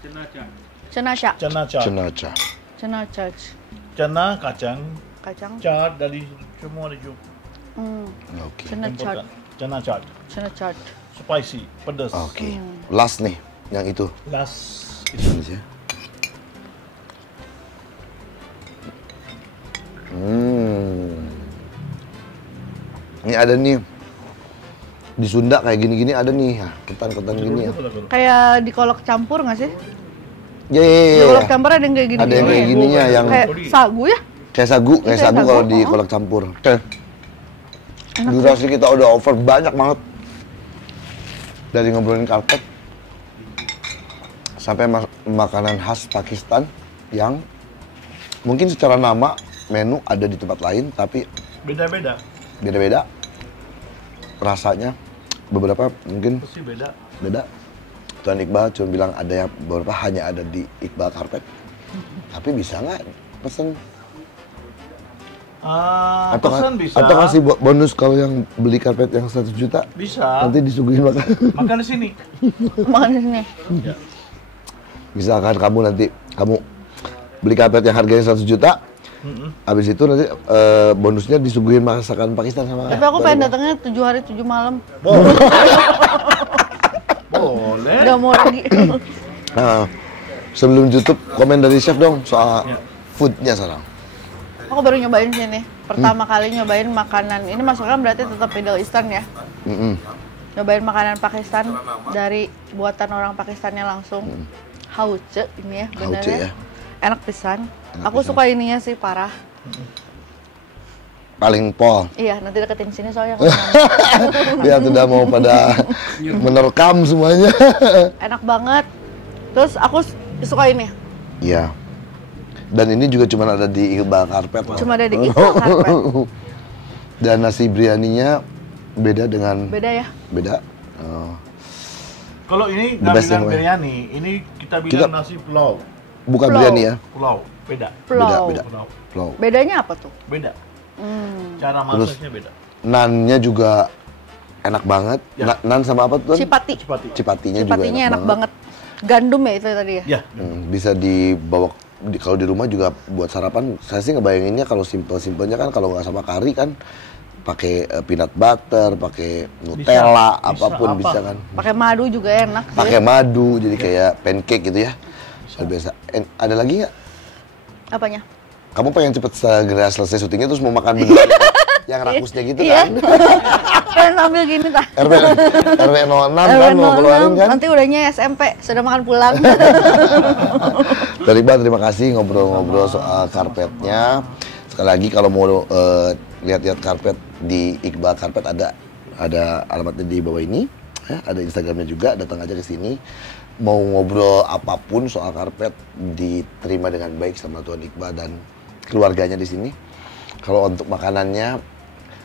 Cenasha. Cena cat. Cenaca. Cenasha. Cena kacang. Kacang. Cat dari semua di Jogja. Oke. Cenasha. Cena cat. Cenasha. Spicy, pedas. Oke. Last nih, yang itu. Last. Ini ya. Ini ada nih. Di Sunda kayak gini-gini ada nih. Ya, ketan-ketan gini ya. Kayak di kolak campur nggak sih? Ya, ya, Di ya, kolak ya. campur ada yang kayak gini. Ada yang kayak gininya yang Kayak sagu ya? kayak sagu Kayak sagu sagu, kalau di oh. kolak campur. Oke. Durasi kita udah over banyak banget. Dari ngobrolin karpet sampai makanan khas Pakistan yang mungkin secara nama menu ada di tempat lain tapi Beda-beda. beda-beda rasanya, beberapa mungkin Pasti beda. beda. Tuan Iqbal cuma bilang ada yang beberapa hanya ada di Iqbal Carpet. Tapi bisa nggak pesen? Pesan bisa. Atau kasih bonus kalau yang beli karpet yang 1 juta Bisa. nanti disuguhin makan. Makan di sini. Makan di sini. Ya. Misalkan kamu beli karpet yang harganya 1 juta, habis itu nanti bonusnya disuguhin masakan Pakistan sama. Tapi aku pengen datangnya 7 hari 7 malam. Boleh. Udah mau lagi. Nah, sebelum tutup komen dari chef dong soal foodnya sekarang. Aku baru nyobain sini. Pertama kali nyobain makanan. Ini masukkan berarti tetap Middle Eastern ya. Nyobain makanan Pakistan dari buatan orang Pakistannya langsung. Hauce ini ya Hauce benernya. ya. Enak pisan. Enak Aku pisan. suka ininya sih parah. Paling pol. Iya, nanti deketin sini soalnya. Ya tidak mau pada menerkam semuanya. Enak banget. Terus aku suka ini. Iya. Dan ini juga cuma ada di Iqbal Carpet. Cuma ada di Iqbal Carpet. Dan nasi biryaninya beda dengan Beda ya? beda. Oh. Kalau ini The nggak best bilang yang mana? biryani, ini kita bilang Kita- nasi pulau. Bukan Pulau. biryani ya. Pulau, beda. Pulau. Beda. Pulau, Pulau. Bedanya apa tuh? beda. Hmm. Cara Terus? masaknya beda. Nannya juga enak banget. Ya. Nan sama apa tuh? Cipati. Cipati. Cipatinya juga Cipatinya enak banget. Gandum ya itu tadi ya? Ya. Bisa dibawa kalau di rumah juga buat sarapan. Saya sih ngebayanginnya kalau simpelnya kan kalau nggak sama kari kan pakai peanut butter, pakai Nutella, Bisa, apapun apa. bisa kan. Pakai madu juga enak sih. Pakai madu jadi kayak pancake gitu ya. Luar biasa. Ada lagi nggak? Apanya? Kamu pengen cepet segera selesai syutingnya terus mau makan beneran yang rakusnya gitu Iya. kan? Pengen sambil gini tah. RW 06 kan mau keluarin kan? Nanti udahnya SMP, sudah makan pulang. Dari Iqbal terima kasih ngobrol-ngobrol soal karpetnya. Sekali lagi kalau mau lihat-lihat karpet di Iqbal Carpet ada alamatnya di bawah ini. Ya, ada Instagramnya juga, datang aja ke sini. Mau ngobrol apapun soal karpet diterima dengan baik sama Tuan Iqbal dan keluarganya di sini. Kalau untuk makanannya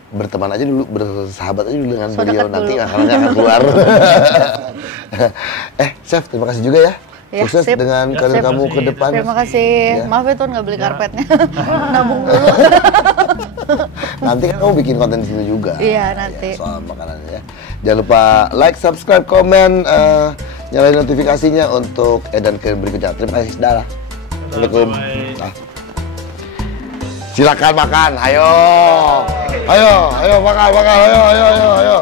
berteman aja dulu, bersahabat aja dulu dengan So, beliau deket nanti dulu. makanannya akan keluar. Chef, terima kasih juga ya. Ya, Sukses sip. dengan Ya, karir sip, kamu makasih. ke depan. Terima kasih. Ya. Maaf ya Tuan nggak beli karpetnya. Nabung dulu. Nanti kan kamu bikin konten di sini juga. Iya, nanti. Ya, soal makanan ya. Jangan lupa like, subscribe, komen, nyalain notifikasinya untuk edan ke berikutnya. Terima kasih, dah. Assalamualaikum. Bye. Nah. Silakan makan, ayo. Ayo, makan, ayo.